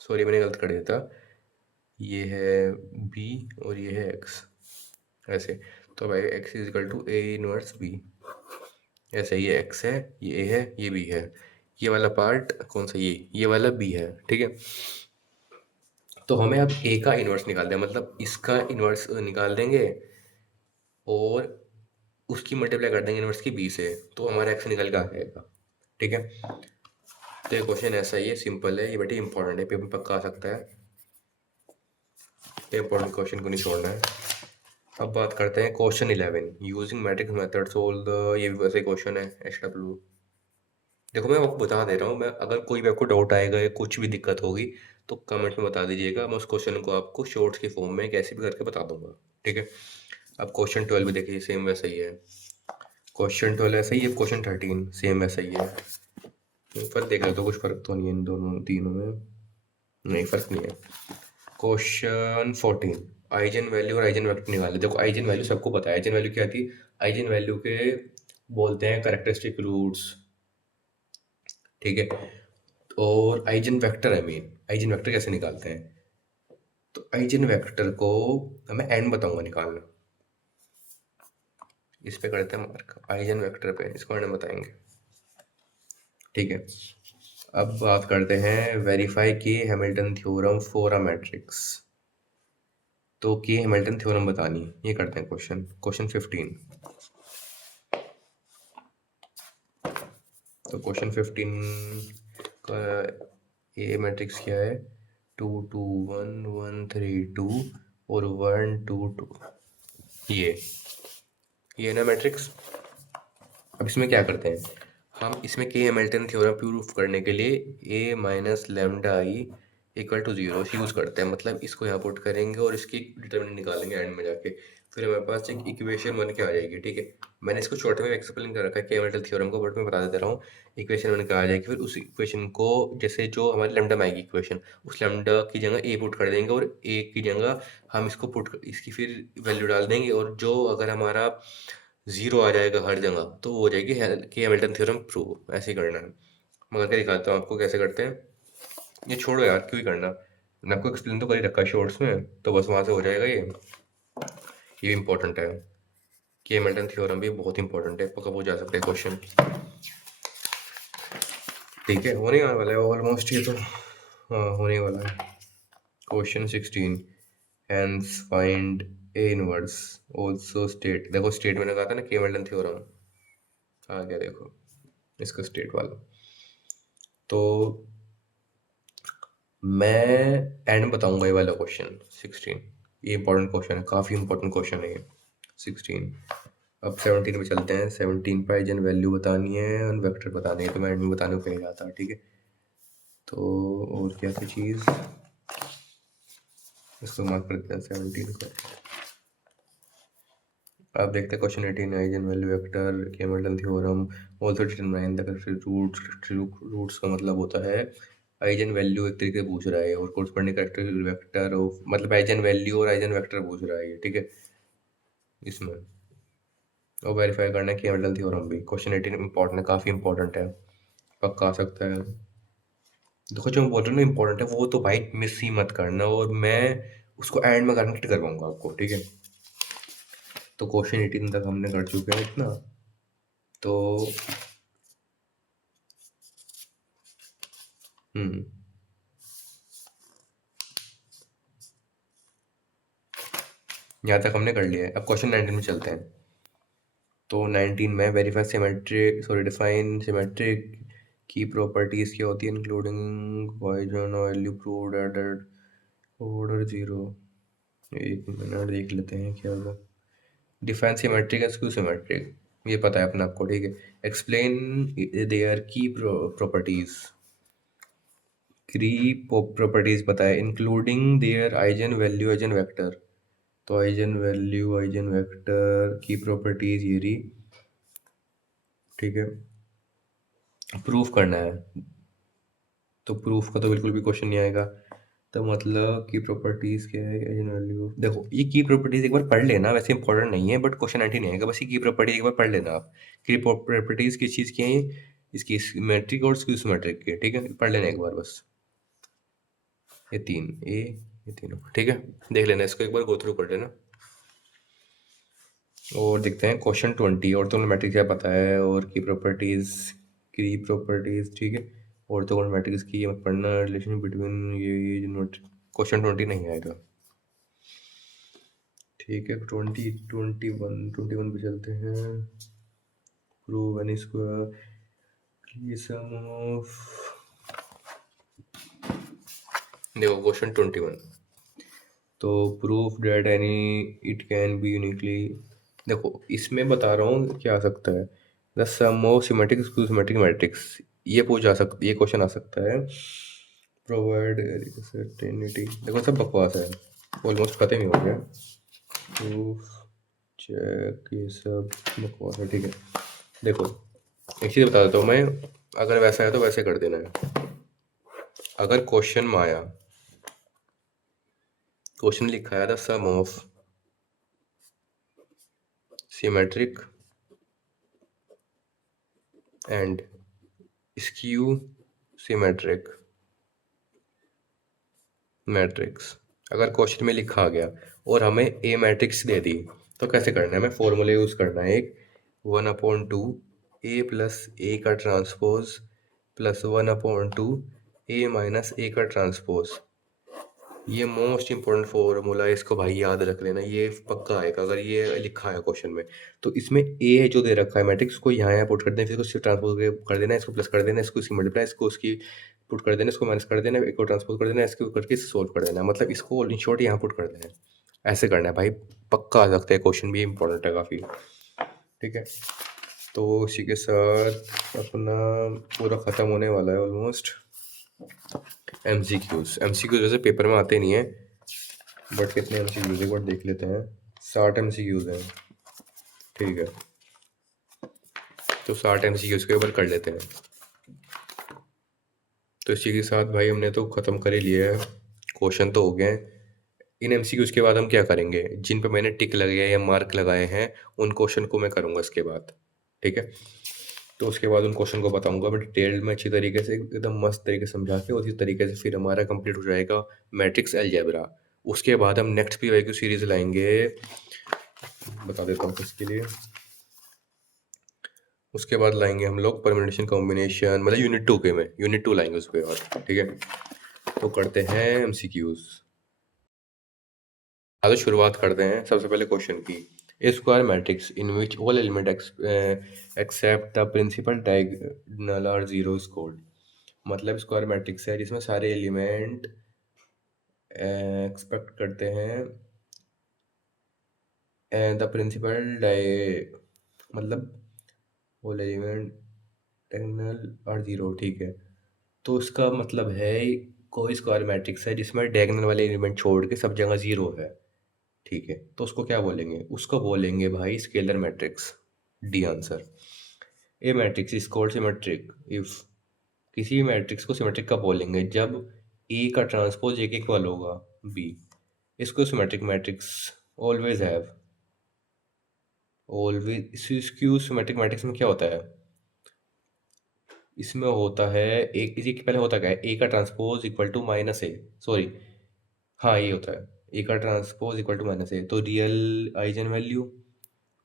सॉरी मैंने गलत कर दिया था, ये है बी और ये है एक्स ऐसे। तो भाई x = a इनवर्स b ऐसे। ये x है, ये a है, ये b है। ये वाला पार्ट कौन सा, ये वाला b है। ठीक है। तो हमें अब a का इनवर्स निकाल दें, मतलब इसका इनवर्स निकाल देंगे और उसकी मल्टीप्लाई कर देंगे इनवर्स की b से, तो हमारा x निकल के आ जाएगा। ठीक है। तो ये क्वेश्चन ऐसा ही है, सिंपल है, ये बेटे इंपॉर्टेंट है, पेपर पक्का आ सकता है। इंपॉर्टेंट क्वेश्चन को नहीं छोड़ना है। अब बात करते हैं question 11, using matrix method solve the, ये भी वैसे क्वेश्चन है HW। देखो मैं आपको बता दे रहा हूँ, मैं अगर कोई भी आपको डाउट आएगा या कुछ भी दिक्कत होगी तो कमेंट में बता दीजिएगा, मैं उस क्वेश्चन को आपको शॉर्ट्स के फॉर्म में कैसे भी करके बता दूंगा। ठीक है। अब क्वेश्चन 12 भी देखिए, सेम वैसा ही है। क्वेश्चन 12 ऐसा ही है, क्वेश्चन 13 सेम वैसा ही है। फर्क देख रहे तो कुछ फर्क तो नहीं है इन दोनों तीनों में, नहीं फर्क नहीं है। क्वेश्चन 14, आइजन वैल्यू और आइजन वेक्टर निकाले। देखो आइजन वैल्यू सबको पता है, आइजन वैल्यू क्या थी, आइजन वैल्यू के बोलते हैं कैरेक्टरिस्टिक रूट्स। ठीक है। और आइजन वेक्टर है मेन, आइजन वेक्टर कैसे निकालते हैं, तो आइजन वेक्टर को मैं एन बताऊंगा निकालना। इस पे करते हैं मार्क, आइजन वेक्टर पे इसको एन बताएंगे। ठीक है। अब बात करते हैं वेरीफाई की Hamilton theorem for a matrix. तो की हैमिल्टन थ्योरम बतानी, ये करते हैं क्वेश्चन 15। तो क्वेश्चन 15 का ए मैट्रिक्स क्या है, 2 2 1 1 3 2 और 1 2 2, ये ना मैट्रिक्स। अब इसमें क्या करते हैं हम, इसमें के हैमिल्टन थ्योरम प्रूफ करने के लिए a - λI = 0 यूज़ करते हैं, मतलब इसको यहाँ पुट करेंगे और इसकी डिटर्मिनेंट निकालेंगे एंड में जाके, फिर हमारे पास एक इक्वेशन बन के आ जाएगी। ठीक है। मैंने इसको शॉर्ट में एक्सप्लेन कर रखा है के हैमिल्टन थ्योरम को, बट मैं बता देता रहा हूँ। इक्वेशन बन के आ जाएगी, फिर उस इक्वेशन को जैसे जो हमारी लैम्डा में आएगी इक्वेशन, उस लैम्डा की जगह a पुट कर देंगे और a की जगह हम इसको इसकी फिर वैल्यू डाल देंगे, और जो अगर हमारा 0 आ जाएगा हर जगह तो वो हो जाएगी कि हैमिल्टन थ्योरम प्रूव। ऐसे ही करना है। मैं करके दिखाता हूँ आपको कैसे करते हैं। ये छोड़ो यार, क्यों ही करना, मैंने आपको एक्सप्लेन तो कर ही रखा है शॉर्ट्स में, तो बस वहाँ से हो जाएगा। ये भी इंपॉर्टेंट है, कि हैमिल्टन थ्योरम भी बहुत इंपॉर्टेंट है, पक्का पूछा जा सकता है क्वेश्चन। ठीक है, होने वाला है ऑलमोस्ट ये तो, हाँ होने वाला है। Question 16, hence find A inverse also state. देखो स्टेट मैंने कहा था ना कि हैमिल्टन थ्योरम आ गया, देखो इसका स्टेट वाला। तो मैं एंड बताऊंगा ये वाला क्वेश्चन 16, ये इंपॉर्टेंट क्वेश्चन है, काफ़ी इंपॉर्टेंट क्वेश्चन है ये 16। अब 17 पे चलते हैं। 17 पे आइजन वैल्यू बतानी है और वेक्टर बताने हैं, तो मैं एडमिन बताने को कह रहा था, ठीक है। तो और क्या सी चीज़, इसको मार्क कर देते हैं 17 को। अब देखते हैं question 18, eigen value vector Hamilton theorem also determine the roots. Roots का मतलब होता है आइजन वैल्यू एक तरीके से पूछ रहा है और कोर्सपोंडिंग कैरेक्टरिस्टिक वेक्टर ऑफ, मतलब आइजन वैल्यू और आइजन वेक्टर पूछ रहा है ये, ठीक है। इसमें और वेरीफाई करना है कि हैमिल्टन थ्योरम भी। क्वेश्चन 18 इंपॉर्टेंट है, काफ़ी इंपॉर्टेंट है, पक्का आ सकता है। देखो जो मैं बोल रहा हूँ ना इंपॉर्टेंट है, वो तो भाई मिस ही मत करना, और मैं उसको एंड में गारंटी करवाऊंगा आपको, ठीक है। तो क्वेश्चन 18 तक हमने कर चुके हैं इतना। तो यहाँ तक हमने कर लिया है। अब क्वेश्चन 19 में चलते हैं। तो 19 में verify symmetric, sorry define symmetric की प्रॉपर्टीज क्या होती है, including poison value proved at order zero. एक मिनट देख लेते हैं क्या होगा। Define symmetric and skew symmetric, ये पता है अपना आपको, ठीक है। एक्सप्लेन देयर की प्रॉपर्टीज, की प्रॉपर्टीज पता है, including their eigen value eigen vector. तो आइजन वैल्यू आइजन वेक्टर की प्रॉपर्टीज ये रही, ठीक है। प्रूफ करना है, तो प्रूफ का तो बिल्कुल भी क्वेश्चन नहीं आएगा। तो मतलब की प्रॉपर्टीज क्या है, आइजन वैल्यू, देखो ये की प्रॉपर्टीज एक बार पढ़ लेना, वैसे इंपॉर्टेंट नहीं है, बट क्वेश्चन 19 नहीं आएगा, बस ये की प्रॉपर्टी एक बार पढ़ लेना आप। की प्रॉपर्टीज किस चीज़ की हैं, इसकी सिमेट्रिक और स्क्यू सिमेट्रिक की, ठीक है, पढ़ लेना एक बार बस। ये तीन ये तीनों, ठीक है, देख लेना इसको एक बार, गो थ्रू कर लेना। और देखते हैं क्वेश्चन 20, ऑर्थोगोनल क्या पता है, और की प्रॉपर्टीज, ठीक है। ऑर्थोगोनल मैट्रिक्स की ये मत पढ़ना, रिलेशन बिटवीन ये क्वेश्चन 20 नहीं आएगा, ठीक है। 21 पे चलते हैं। प्रूव एनी स्क्वायर की सम ऑफ, देखो क्वेश्चन 21, तो proof that any it can be uniquely, देखो इसमें बता रहा हूँ क्या आ सकता है, the sum of symmetric skew symmetric matrix, ये पूछ आ सकता, ये क्वेश्चन आ सकता है। प्रोवाइड सर्टेनिटी, देखो सब बकवास है, ऑलमोस्ट खत्म ही हो गया। प्रूफ चेक, ये सब बकवास है, ठीक है। देखो एक चीज़ बता देता हूँ मैं, अगर वैसा है तो वैसे कर देना है। अगर क्वेश्चन में आया, क्वेश्चन लिखा है the sum of symmetric and skew symmetric matrix, अगर क्वेश्चन में लिखा आ गया और हमें ए मैट्रिक्स दे दी, तो कैसे करना है, हमें फॉर्मूला यूज़ करना है एक, 1/2 ए प्लस ए का ट्रांसपोज प्लस 1/2 ए माइनस ए का ट्रांसपोज। ये मोस्ट इंपॉर्टेंट फॉर्मूला है, इसको भाई याद रख लेना, ये पक्का आएगा अगर ये लिखा है क्वेश्चन में। तो इसमें ए जो दे रखा है मैट्रिक्स को यहाँ पुट कर देना, फिर इसको ट्रांसपोज कर देना, इसको प्लस कर देना, इसको इसकी मल्टीप्लाई, इसको उसकी पुट कर देना, इसको माइनस कर देना, एक को ट्रांसपोज कर देना, इसको करके सोल्व कर देना, मतलब इसको इन शॉर्ट यहाँ पुट कर देना है। ऐसे करना है भाई, पक्का आ सकता है क्वेश्चन भी, इंपॉर्टेंट है काफ़ी, ठीक है। तो इसी के साथ अपना पूरा ख़त्म होने वाला है ऑलमोस्ट। एमसीक्यूज वैसे पेपर में आते नहीं है, बट कितने एमसीक्यूज एक बार देख लेते हैं। 60 एमसीक्यूज हैं, ठीक है। तो 60 एमसीक्यूज के ऊपर कर लेते हैं। तो इसी के साथ भाई हमने तो ख़त्म कर ही लिया है, क्वेश्चन तो हो गए हैं। इन एमसीक्यूज के बाद हम क्या करेंगे, जिन पे मैंने टिक लगाए या मार्क लगाए हैं उन क्वेश्चन को मैं करूँगा इसके बाद, ठीक है। तो उसके बाद उन क्वेश्चन को बताऊंगा मैं डिटेल में अच्छी तरीके से, एकदम मस्त तरीके से समझा के, उसी तरीके से फिर हमारा कंप्लीट हो जाएगा मैट्रिक्स अलजेब्रा। उसके बाद हम नेक्स्ट पीवाईक्यू सीरीज लाएंगे, बता देता हूँ किसके लिए। उसके बाद लाएंगे हम लोग परम्यूटेशन कॉम्बिनेशन, मतलब यूनिट 2 लाएंगे उसके बाद, ठीक है। तो करते हैं एमसीक्यूज। तो शुरुआत करते हैं सबसे पहले क्वेश्चन की। A square matrix in which all element except the principal diagonal are zero scored, मतलब स्क्वायर मैट्रिक्स है जिसमें सारे एलिमेंट एक्सपेक्ट करते हैं द प्रिंसिपल मतलब all element diagonal are zero, ठीक है। तो इसका मतलब है कोई स्क्वायर मैट्रिक्स है जिसमें डायगोनल वाले एलिमेंट छोड़ के सब जगह जीरो है, ठीक है। तो उसको क्या बोलेंगे? उसको बोलेंगे भाई scalar matrix. D answer. A matrix is called symmetric if, किसी भी मैट्रिक्स को सिमेट्रिक कब बोलेंगे? जब ए का ट्रांसपोज ए के इक्वल होगा बी। इसको symmetric matrix always have, always. Skew symmetric matrix में क्या होता है? इसमें होता है एक, इसी के पहले होता क्या है? ए का transpose equal to minus A, sorry, हाँ ये होता है। ए का transpose equal to minus A, तो रियल आइजन वैल्यू,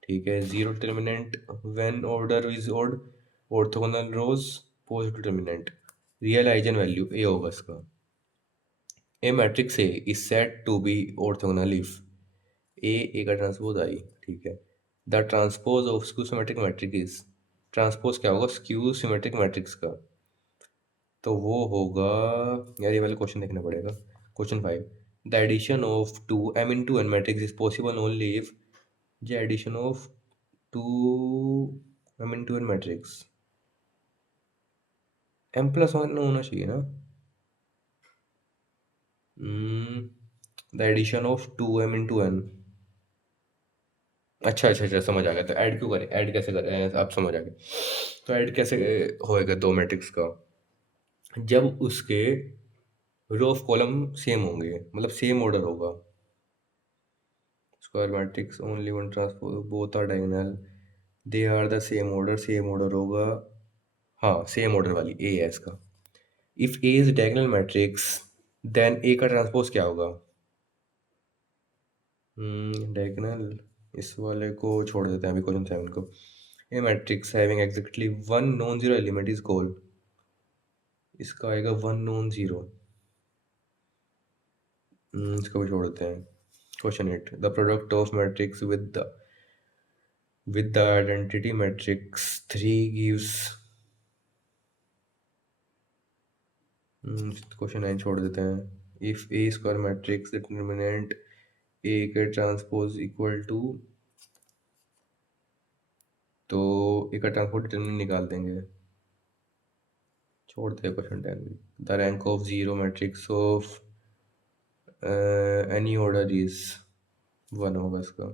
ठीक है। Zero determinant when order is odd, orthogonal rows, positive determinant, real eigen value A होगा इसका। A matrix A is said to be orthogonal if A का transpose I, ठीक है। The transpose of skew symmetric matrix is, transpose क्या होगा skew symmetric matrix का? तो वो होगा, यार ये वाला क्वेश्चन देखना पड़ेगा। Question 5, the addition of two M into N matrix is possible only if, जो addition of two M into N matrix, M plus one होना चाहिए ना। The addition of two M into N, अच्छा अच्छा अच्छा, समझ आ गया। तो ऐड क्यों करें, ऐड कैसे करें, आप समझ आ गए। तो ऐड कैसे होएगा दो मैट्रिक्स का? जब उसके रो ऑफ कॉलम सेम होंगे, मतलब सेम ऑर्डर होगा। Square matrix only one transpose both are diagonal, they are the same order, same order होगा। हाँ सेम ऑर्डर वाली ए है इसका। If A is diagonal matrix then A का transpose क्या होगा? डायगोनल, इस वाले को छोड़ देते हैं अभी, क्वेश्चन 7 को। A matrix having exactly one non zero element is called, इसका आएगा वन नॉन जीरो। इसको भी छोड़ देते हैं। Question 8, the product of matrix with the identity matrix 3 gives, question 9 छोड़ देते हैं। If A square matrix determinant A के ट्रांसपोज इक्वल टू, तो ए का ट्रांसपोज डिटर्मिनेंट निकाल देंगे, छोड़ देते हैं क्वेश्चन 10 भी। The rank of zero matrix of any order is, one होगा इसका,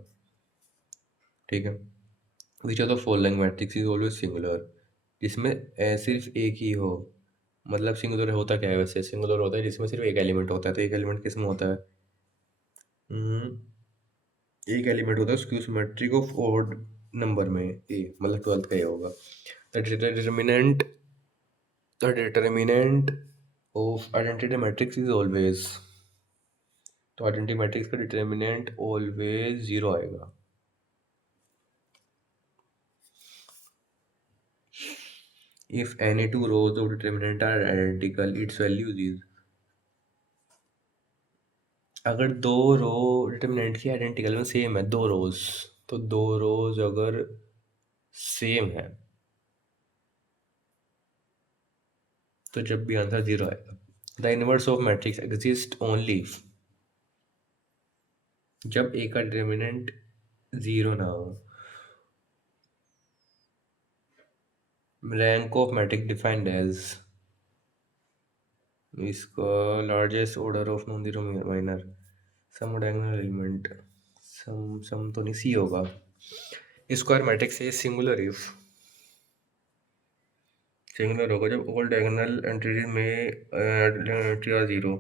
ठीक है। Which of the following matrix is always singular, जिसमें सिर्फ एक ही हो। मतलब सिंगुलर होता क्या है वैसे? सिंगुलर होता है जिसमें सिर्फ एक एलिमेंट होता है। तो एक एलिमेंट किस में होता है? हम्म, एक एलिमेंट होता है skew symmetric of odd number में ए, मतलब 12th का ये होगा। The determinant, the determinant of identity matrix is always, तो आइडेंटिटी मैट्रिक्स का डिटर्मिनेंट ऑलवेज जीरो आएगा। If any two rows of determinant are identical its values is, अगर दो रो डिटर्मिनेंट की आइडेंटिकल में सेम है, दो रोज, तो दो रोज अगर सेम है तो जब भी आंसर जीरो आएगा। The inverse of matrix exist only जब ए का डिटर्मिनेंट जीरो ना हो। Rank of matrix defined as, इसका largest order of non zero minor, sum diagonal element, sum तो नहीं, सी होगा। स्क्वायर मैट्रिक्स है सिंगुलर इफ, सिंगुलर होगा जब ऑल डायगोनल एंट्रीज में एंट्री आर जीरो।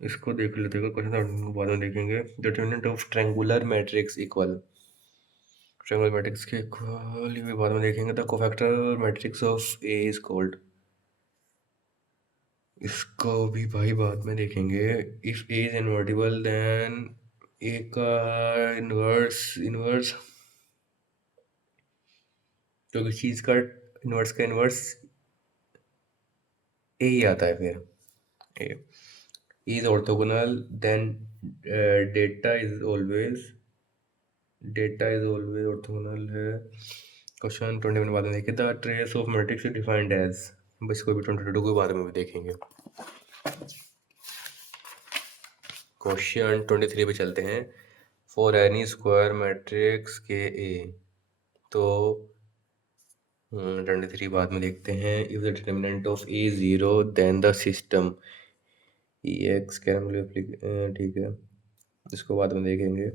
इसको देख लेते हैं, क्वेश्चन बाद में देखेंगे। Determinant of triangular matrix equal, triangular matrix के इक्वल भी बाद में देखेंगे। The cofactor matrix of A is called, इसको भी भाई बाद में देखेंगे। If A is invertible then A का इनवर्स, इनवर्स तो किस चीज़ का इनवर्स का इनवर्स ए ही आता है फिर। A is orthogonal then data is always, data is always orthogonal है। क्वेश्चन 21 बाद में देखिए। The trace of matrix defined as, बस कोई भी 22 के बारे में भी देखेंगे। क्वेश्चन 23 पे चलते हैं। फॉर एनी स्क्वायर मैट्रिक्स के ए, तो 23 बाद में देखते हैं। If the determinant of A zero then the system E X ठीक है, इसको बाद में देखेंगे।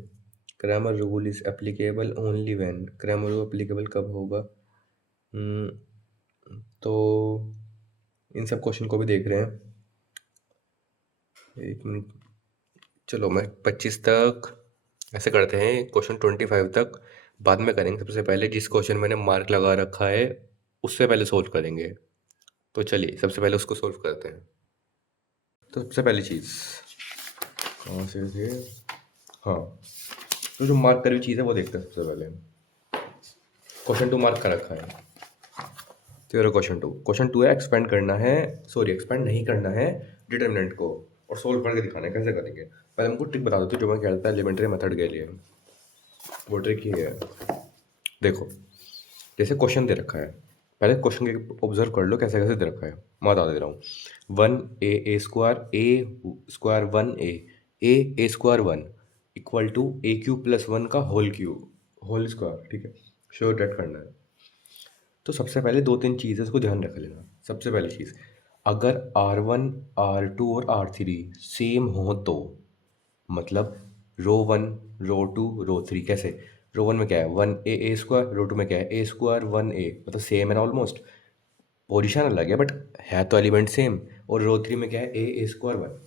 Cramer rule is applicable only when, Cramer rule applicable कब होगा? तो इन सब क्वेश्चन को भी देख रहे हैं। एक मिनट, चलो मैं 25 तक ऐसे करते हैं, क्वेश्चन 25 तक बाद में करेंगे। सबसे पहले जिस क्वेश्चन मैंने मार्क लगा रखा है उससे पहले सोल्व करेंगे। तो चलिए सबसे पहले उसको सोल्व करते हैं। तो सबसे पहली चीज़ कहाँ से थे? हाँ, तो जो मार्क करी हुई चीज़ है वो देखते हैं सबसे पहले। क्वेश्चन 2 मार्क कर रखा है। तो ये क्वेश्चन टू है, एक्सपेंड नहीं करना है डिटर्मिनेंट को और सोल्व करके दिखाना है। कैसे करेंगे? पहले हमको ट्रिक बता दो जो मैं कहता है एलिमेंट्री मेथड के लिए। वो ट्रिक ये है, देखो जैसे क्वेश्चन दे रखा है, पहले क्वेश्चन के ऑब्जर्व कर लो कैसे कैसे दे रखा है। मैं बता दे रहा हूँ। 1 ए स्क्वायर 1 इक्वल टू a³ + 1 का होल स्क्वायर, ठीक है, श्योर डेट करना है। तो सबसे पहले 2-3 चीज़ें उसको ध्यान रख लेना। सबसे पहली चीज़, अगर R1 R2 और R3 सेम हो तो, मतलब रो 1 रो 2 रो 3, कैसे? रो 1 में क्या है 1 a² रो 2 में क्या है a² 1a, मतलब सेम है ना ऑलमोस्ट। पोजीशन अलग है बट है तो एलिमेंट सेम। और रो 3 में क्या है a² 1।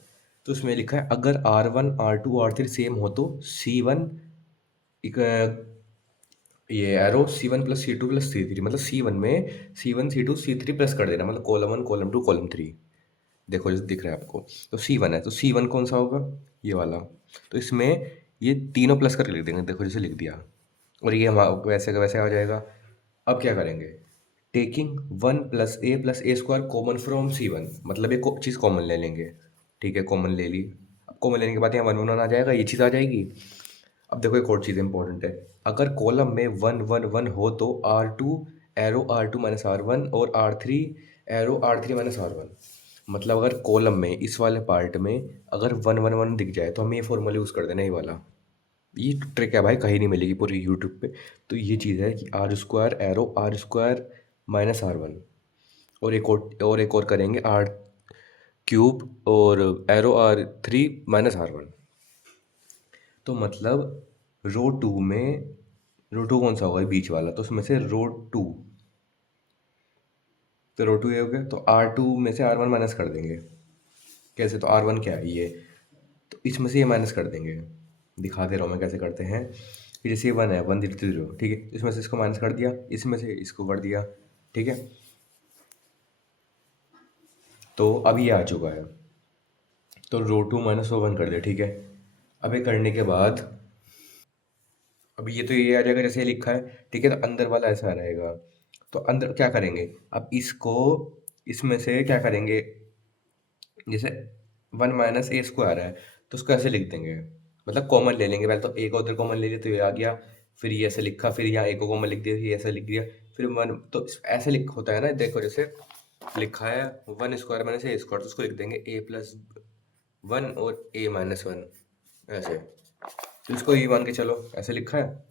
तो उसमें लिखा है अगर R1 R2 R3 सेम हो तो C1 ये एरो C1 + C2 + C3, मतलब C1 में C1 C2 C3 प्लस कर देना, मतलब कॉलम 1 कॉलम 2 कॉलम 3। देखो जैसे दिख रहा है आपको, तो C1 है तो C1 कौन सा होगा? ये वाला। तो इसमें ये तीनों प्लस करके लिख देंगे, देखो जैसे लिख दिया। और ये हम वैसे का वैसे आ जाएगा। अब क्या करेंगे? Taking 1 + a common from C1, मतलब एक चीज़ कॉमन ले लेंगे। ठीक है, कॉमन ले ली। अब कॉमन लेने के बाद यहाँ 1 1 आ जाएगा, ये चीज़ आ जाएगी। अब देखो एक और चीज़ इंपॉर्टेंट है, अगर कॉलम में 1 1 1 हो तो R2 एरो R2 - R1 और R3 एरो R3 - R1। मतलब अगर कॉलम में इस वाले पार्ट में अगर 1 1 1 दिख जाए तो हमें ये फॉर्मूला यूज़ कर देना, ये वाला। ये ट्रिक है भाई, कहीं नहीं मिलेगी पूरी यूट्यूब पे। तो ये चीज़ है कि R² एरो R² - R1। और एक और करेंगे R³ और एरो R3 - R1। तो मतलब रो 2 कौन सा होगा? ये बीच वाला, तो उसमें से रो 2, तो रो 2 ये हो गया। तो R2 में से R1 माइनस कर देंगे। कैसे? तो R1 क्या है ये, तो इसमें से ये माइनस कर देंगे। दिखा दे रहा हूँ मैं कैसे करते हैं। कि जैसे ये 1 है 1 0 0, ठीक है, इसमें से इसको माइनस कर दिया, इसमें से इसको कर दिया, ठीक है। तो अब ये आ चुका है, तो रो 2 माइनस रो 1 कर दिया, ठीक है। अब ये करने के बाद अब ये तो ये आ जाएगा जैसे ये लिखा है, ठीक है। तो अंदर वाला ऐसा रहेगा। तो अंदर क्या करेंगे? अब इसको इसमें से क्या करेंगे? जैसे 1 - a² है तो उसको ऐसे लिख देंगे, मतलब कॉमन ले लेंगे। पहले तो एक उधर कॉमन ले लिया तो ये आ गया, फिर ये ऐसे लिखा, फिर यहाँ एक को कॉमन लिख दिया, ये ऐसे लिख दिया, फिर 1। तो ऐसे लिख होता है ना, देखो जैसे लिखा है 1² - a², तो उसको लिख देंगे a+1 और a-1, ऐसे। तो इसको ये मान के चलो ऐसे लिखा है,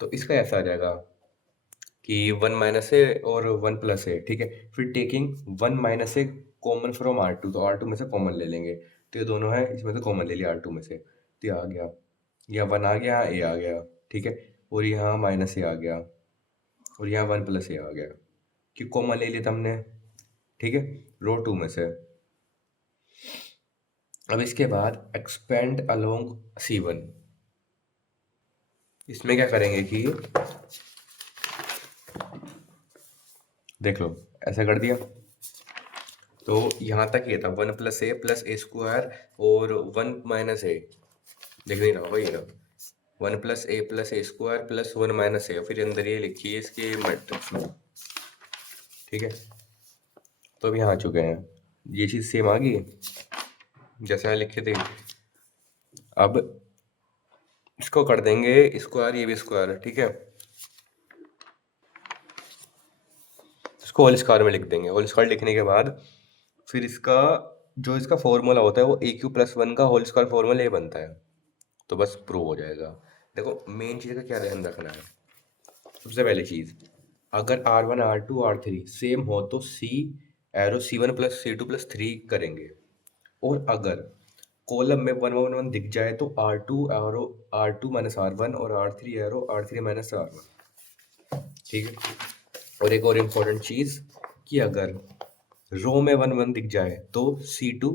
तो इसका ऐसा आ जाएगा कि 1 - a और 1 + a, ठीक है। फिर taking 1 - a common from R2, तो R2 में से कॉमन ले लेंगे। तो ये दोनों है, इसमें से कॉमन ले लिया R2 में से, तो ये आ गया, यहाँ 1 आ गया, यहाँ a आ गया, ठीक है। और यहाँ -a आ गया, और यहाँ 1 + a आ गया, कि कॉमन ले लिया था हमने, ठीक है, रो 2 में से। अब इसके बाद एक्सपेंड अलोंग C1। इसमें क्या करेंगे कि देख लो, ऐसा कर दिया। तो यहाँ तक ये था 1 + a + a² और 1 - a, देख नहीं रहा वही ना, 1 + a + a² + 1 - a, फिर अंदर ये लिखिए इसके मैट्रिक्स में, ठीक है। तो अब यहाँ आ चुके हैं, ये चीज़ सेम आ गई जैसे यहाँ लिखे थे। अब इसको कर देंगे स्क्वायर, ये भी स्क्वायर है, ठीक है। इसको होल स्क्वायर में लिख देंगे। होल स्क्वायर लिखने के बाद फिर इसका जो इसका फॉर्मूला होता है वो a³ + 1 का होल स्क्वायर फॉर्मूला ये बनता है। तो बस प्रूव हो जाएगा। देखो मेन चीज़ का क्या ध्यान रखना है, सबसे पहली चीज़, अगर R1 R2 R3 सेम हो तो C arrow C1 plus C2 plus 3 करेंगे, और अगर कॉलम में 1 1 1 दिख जाए तो R2 arrow R2 minus R1 और R3 arrow R3 minus R1। ठीक है। और एक और इम्पोर्टेंट चीज़ कि अगर रो में 1 1 दिख जाए तो C2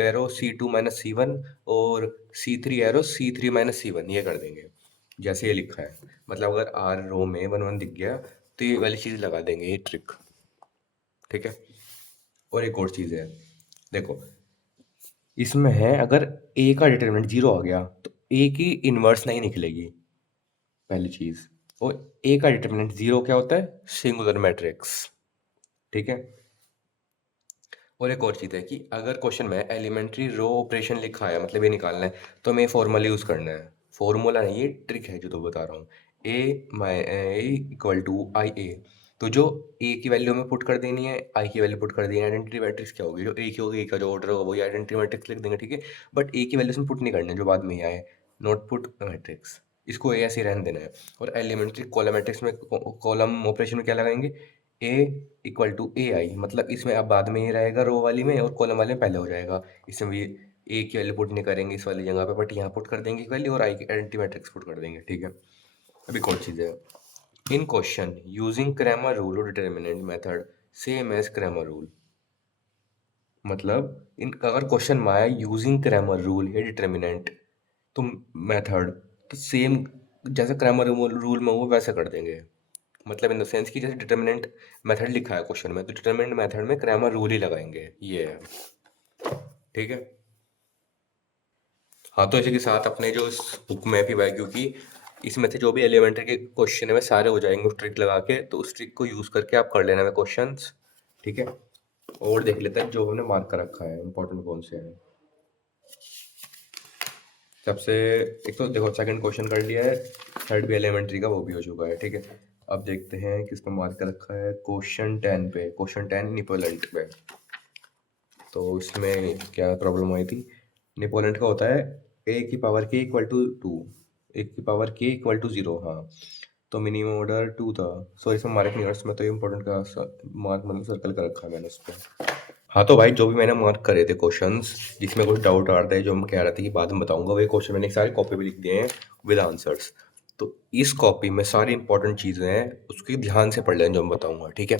arrow C2 minus C1 और C3 arrow C3 minus C1 ये कर देंगे जैसे ये लिखा है। मतलब अगर R रो में 1 1 दिख गया तो ये वाली चीज़ लगा देंगे, ये ट्रिक। ठीक है। और एक और चीज़ है, देखो इसमें है अगर A का डिटरमिनेंट 0 आ गया तो A की इन्वर्स नहीं निकलेगी, पहली चीज़। और A का डिटरमिनेंट 0 क्या होता है? Singular matrix. ठीक है। और एक और चीज़ है कि अगर क्वेश्चन में एलिमेंट्री रो ऑपरेशन लिखा है, मतलब ये निकालना है, तो हमें फॉर्मूला यूज़ करना है। फॉर्मूला नहीं, ये ट्रिक है जो तो बता रहा हूँ। ए इक्वल टू आई ए, तो जो ए की वैल्यू हमें पुट कर देनी है, आई की वैल्यू पुट कर देनी है। आइडेंटिटी मैट्रिक्स क्या होगी? जो ए की होगी, ए का जो ऑर्डर होगा वही आइडेंटिटी मैट्रिक्स लिख देंगे। ठीक है। बट ए की वैल्यू उसमें पुट नहीं करना है जो बाद में ही आए, नॉट पुट मैट्रिक्स, इसको ए ऐसे ही रहने देना है। और एलिमेंट्री कॉलम मैट्रिक्स में कॉलम ऑपरेशन में क्या लगाएंगे? ए इक्वल टू ए आई, मतलब इसमें अब बाद में ये रहेगा रो वाली में, और कॉलम वाले में पहले हो जाएगा। इसमें भी ए की वैल्यू पुट नहीं करेंगे इस वाली जगह पे, बट यहाँ पुट कर देंगे एक वैल्यू और आई की आइडेंटिटी मैट्रिक्स पुट कर देंगे। ठीक है। अभी कौन चीज़ है, इन क्वेश्चन यूजिंग क्रैमर रूल और determinant method same as Cramer rule. मतलब इन अगर क्वेश्चन में आया यूजिंग क्रैमर रूल या डिटर्मिनेंट तो मेथड तो सेम जैसे क्रैमर रूल में वो वैसे कर देंगे। मतलब इन द सेंस कि जैसे डिटर्मिनेंट मेथड लिखा है क्वेश्चन में, तो डिटर्मिनेंट मेथड में क्रैमर रूल ही लगाएंगे, ये है। ठीक है। हाँ, तो इसी के साथ अपने जो इस बुक में भी भाई, क्योंकि इसमें से जो भी एलिमेंट्री के क्वेश्चन है वे सारे हो जाएंगे उस ट्रिक लगा के, तो उस ट्रिक को यूज़ करके आप कर लेना है क्वेश्चंस। ठीक है। और देख लेते हैं जो हमने मार्क कर रखा है इंपॉर्टेंट कौन से हैं। सबसे एक तो देखो सेकंड क्वेश्चन कर लिया है, थर्ड भी एलिमेंट्री का वो भी हो चुका है। ठीक है। अब देखते हैं किस पे मार्क कर रखा है। क्वेश्चन 10 पे, क्वेश्चन 10 निपोलेंट पे। तो इसमें क्या प्रॉब्लम आई थी? निपोलेंट का होता है ए की पावर के इक्वल टू 2, ए की पावर के इक्वल टू 0। हाँ, तो मिनिमम ऑर्डर 2 था। सो इसमें मार्क नहीं, इसमें तो इम्पोर्टेंट का मार्क मतलब सर्कल कर रखा है मैंने उस पर। हाँ, तो भाई जो भी मैंने मार्क करे थे क्वेश्चंस जिसमें कुछ डाउट आ रहा है, जो मैं कह रहा था कि बाद में बताऊंगा, वही क्वेश्चन मैंने सारे कॉपी पे लिख दिए हैं विद आंसर्स। तो इस कॉपी में सारी इंपॉर्टेंट चीज़ें हैं, उसकी ध्यान से पढ़ लें जो मैं बताऊंगा। ठीक है।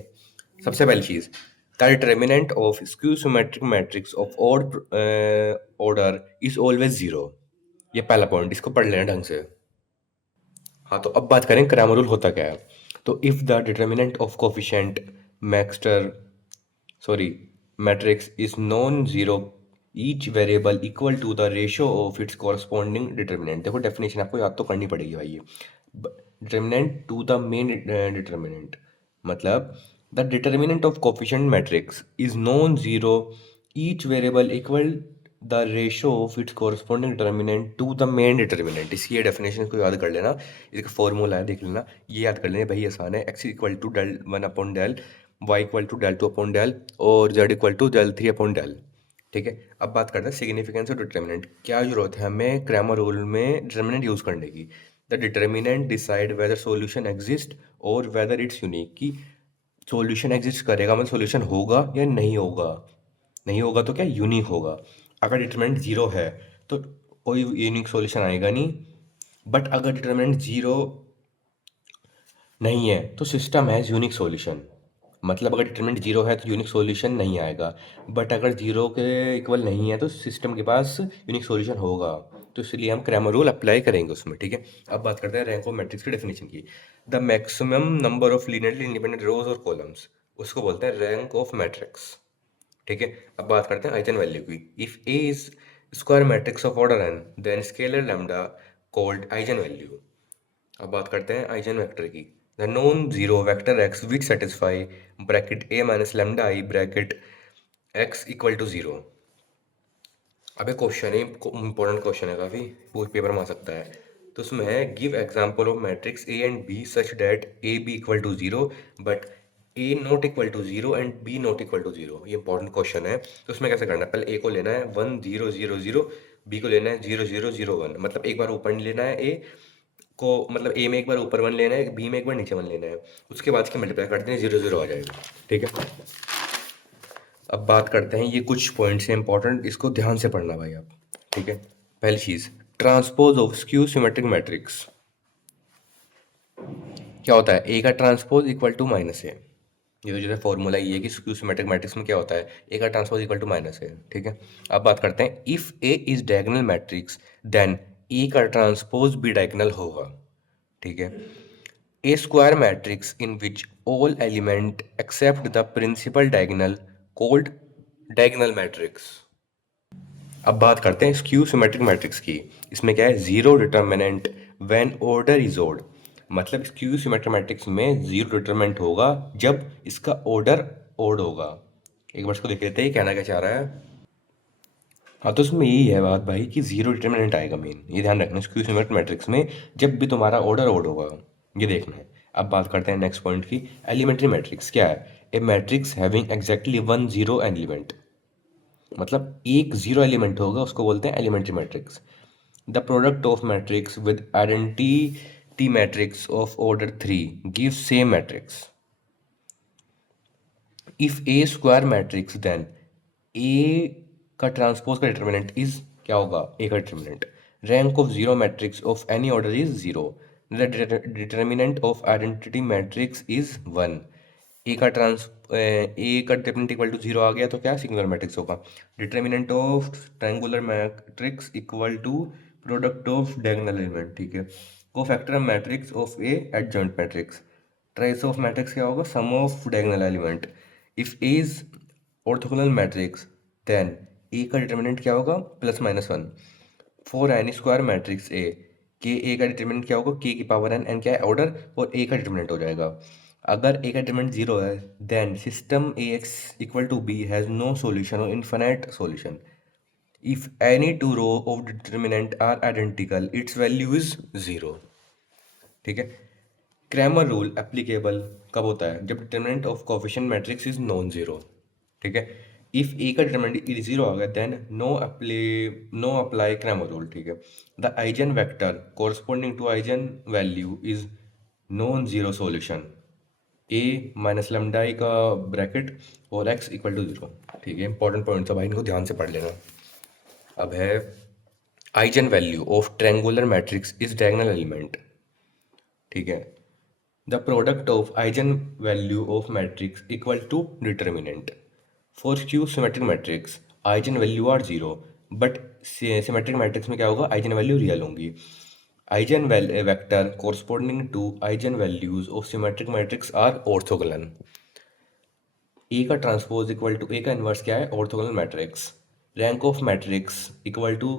सबसे पहली चीज़, the determinant of skew symmetric matrix of odd order is always 0। ये पहला पॉइंट, इसको पढ़ लेना ढंग से। हाँ, तो अब बात करें क्रैमर रूल होता क्या है। तो if the determinant of coefficient मैक्सटर sorry matrix is non-zero, each variable equal to the ratio of its corresponding determinant। देखो डेफिनेशन आपको याद तो करनी पड़ेगी भाई। ये determinant to the main determinant, मतलब the determinant of coefficient matrix is non zero, each variable equal the ratio of its corresponding determinant to the main determinant. इसकी ये डेफिनेशन को याद कर लेना, इसका फॉर्मूला है देख लेना, ये याद कर लेना भाई, आसान है। X equal to del 1 upon del, y equal to del 2 upon del, और z equal to del 3 upon del. ठीक है। अब बात करते हैं सिग्निफिकेंस और डिटर्मिनेंट। क्या जरूरत है हमें क्रैमर रूल में डिटर्मिनेंट यूज़ करने की? The determinant decide whether solution exist और वेदर इट्स यूनिक, कि सॉल्यूशन एग्जिस्ट करेगा मतलब सॉल्यूशन होगा या नहीं होगा, नहीं होगा तो क्या यूनिक होगा। अगर डिटर्मिनेंट जीरो है तो कोई यूनिक सॉल्यूशन आएगा नहीं, बट अगर डिटर्मिनेंट जीरो नहीं है तो सिस्टम हैज़ यूनिक सॉल्यूशन। मतलब अगर डिटरमिनेंट जीरो है तो यूनिक सॉल्यूशन नहीं आएगा, बट अगर जीरो के इक्वल नहीं है तो सिस्टम के पास यूनिक सॉल्यूशन होगा। तो इसलिए हम क्रैमर रूल अप्लाई करेंगे उसमें। ठीक है। अब बात करते हैं रैंक ऑफ मैट्रिक्स की डेफिनेशन की। The maximum number of linearly independent rows और कॉलम्स, उसको बोलते हैं रैंक ऑफ मैट्रिक्स। ठीक है। अब बात करते हैं आइगन वैल्यू की। If A is square matrix of order N then scalar lambda called eigen value. अब बात करते हैं आइगन वेक्टर की। The non zero vector X which satisfy bracket A minus lambda I bracket X equal to zero. अब एक question है, important question है काफ़ी, वो पेपर में आ सकता है। तो उसमें है give example of matrix A and B such that A B equal to zero but A not equal to zero and B not equal to zero. ये इंपॉर्टेंट क्वेश्चन है। तो उसमें कैसे करना है, पहले ए को लेना है 1 0 0 0, बी को लेना है 0 0 0 1। मतलब एक बार ओपन लेना है ए, को मतलब ए में एक बार ऊपर 1 लेना है, बी में एक बार नीचे 1 लेना है, उसके बाद इसके मल्टीप्लाई करते हैं, 0 0 आ जाएगा। ठीक है, अब बात करते हैं, ये कुछ पॉइंट्स हैं इंपॉर्टेंट, इसको ध्यान से पढ़ना भाई आप। ठीक है, पहली चीज़, transpose of skew symmetric matrix क्या होता है? ए का transpose equal to minus A. ये तो जैसे फॉर्मूला ये है कि स्क्यू सिमेट्रिक मैट्रिक्स में क्या होता है, ए का transpose equal to minus A. ठीक है, अब बात करते हैं, if A is diagonal matrix then A का ट्रांसपोज भी डायगोनल होगा। ठीक है, a square matrix in which all element except the principal diagonal called diagonal matrix. अब बात करते हैं स्क्यू सिमेट्रिक मैट्रिक्स की। इसमें क्या है, zero determinant when order is odd. मतलब स्क्यू सिमेट्रिक मैट्रिक्स में जीरो डिटर्मिनेंट होगा जब इसका ऑर्डर ऑड होगा। एक बार इसको देख लेते हैं कहना क्या चाह रहा है। हाँ, तो उसमें यही है बात भाई कि जीरो डिटर्मिनेंट आएगा मेन, ये ध्यान रखना स्क्यू सिमेट्रिक मैट्रिक्स में, जब भी तुम्हारा ऑर्डर ऑड होगा, ये देखना है। अब बात करते हैं नेक्स्ट पॉइंट की, एलिमेंट्री मैट्रिक्स क्या है? A matrix having exactly 1 0 element, मतलब एक जीरो एलिमेंट होगा उसको बोलते हैं elementary matrix. The product of matrix with identity matrix of order 3 gives same matrix. If A square matrix then A का ट्रांसपोज का डिटर्मिनेंट इज क्या होगा? ए का determinant. Rank of zero matrix of any order is zero. The determinant of identity matrix is 1। A का determinant equal to 0 आ गया तो क्या सिंगुलर मैट्रिक्स होगा। Determinant of triangular matrix equal to product of diagonal element. ठीक है, cofactor matrix of A adjoint matrix. Trace of matrix क्या होगा? Sum of diagonal element. If A is orthogonal matrix then A का determinant क्या होगा? Plus minus 1। For any square matrix A के A का determinant क्या होगा? के की पावर एन क्या है? ऑर्डर, और ए का डिटर्मिनेंट हो जाएगा। अगर ए का डिटर्मिनेंट 0 है then system A X equal to B has no solution और infinite solution. If any two row of determinant are identical its value is 0। ठीक है, क्रैमर रूल एप्लीकेबल कब होता है? जब determinant of coefficient matrix is non zero. ठीक है, if A का डिटर्मिनेंट जीरो आ गया then no apply Cramer rule. ठीक है, the eigen vector corresponding to eigen value is non zero solution. A minus lambda का ब्रैकेट और X equal to 0। ठीक है, इंपॉर्टेंट पॉइंट है भाई, इनको ध्यान से पढ़ लेना। अब है eigen value of triangular matrix is diagonal element. ठीक है, the product of eigen value of matrix equal to determinant. For skew symmetric matrix eigen value are 0, but symmetric matrix में क्या होगा? आइजन वैल्यू रियल होंगी। Eigen vector corresponding to eigen values of symmetric matrix are orthogonal. A का transpose equal to A का inverse क्या है? Orthogonal matrix. Rank of matrix equal to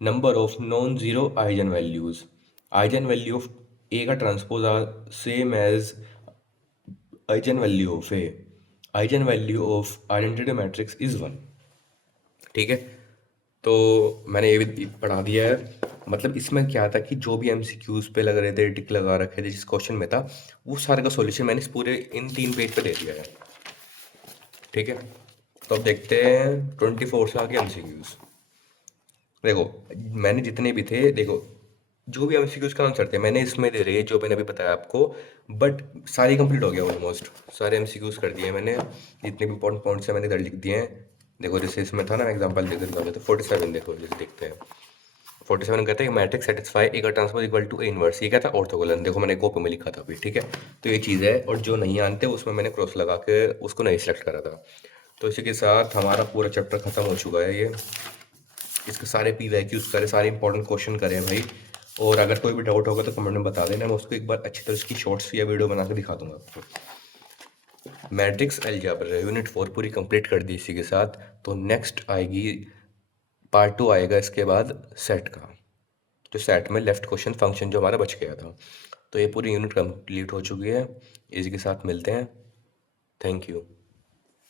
number of non zero eigen values. Eigen value of A का transpose are same as eigen value of A. Eigen value of identity matrix is 1। ठीक है, तो मैंने ये भी पढ़ा दिया है। मतलब इसमें क्या था कि जो भी एमसीक्यूज पे लग रहे थे, टिक लगा रखे थे जिस क्वेश्चन में था, वो सारे का सॉल्यूशन मैंने इस पूरे इन 3 पेज पे दे दिया है। ठीक है, तो अब देखते हैं 24 से आगे एमसीक्यूज। देखो, मैंने जितने भी थे, देखो जो भी एमसीक्यूज का आंसर थे मैंने इसमें दे रही है जो मैंने अभी बताया आपको, बट सारी कंप्लीट हो गया ऑलमोस्ट, सारे एमसीक्यूज कर दिए मैंने, जितने भी इंपॉर्टेंट पॉइंट्स हैं मैंने इधर लिख दिए हैं। देखो जैसे इसमें था ना, एग्जांपल देख देता हूँ, तो 47 देखो, जैसे देखते हैं 47 कहते हैं मैट्रिक्स सेटिस्फाई ए का transpose equal to A inverse. ये क्या था? ऑर्थोगोनल। देखो मैंने कॉपी में लिखा था अभी। ठीक है, तो ये चीज़ है, और जो नहीं आते उसमें मैंने क्रॉस लगा के उसको नहीं सेलेक्ट करा था। तो इसी के साथ हमारा पूरा चैप्टर खत्म हो चुका है। ये इसके सारे PYQs करे, सारे इंपॉर्टेंट क्वेश्चन करें भाई। और अगर कोई भी डाउट होगा तो कमेंट में बता देना, मैं उसको एक बार अच्छी तरह इसकी शॉर्ट्स या वीडियो बना के दिखा दूंगा आपको। मैट्रिक्स अलजेब्रा यूनिट 4 पूरी कंप्लीट कर दी इसी के साथ। तो नेक्स्ट आएगी पार्ट 2 आएगा इसके बाद सेट का, जो सेट में लेफ्ट क्वेश्चन फंक्शन जो हमारा बच गया था। तो ये पूरी यूनिट कंप्लीट हो चुकी है, इसी के साथ मिलते हैं। Thank you.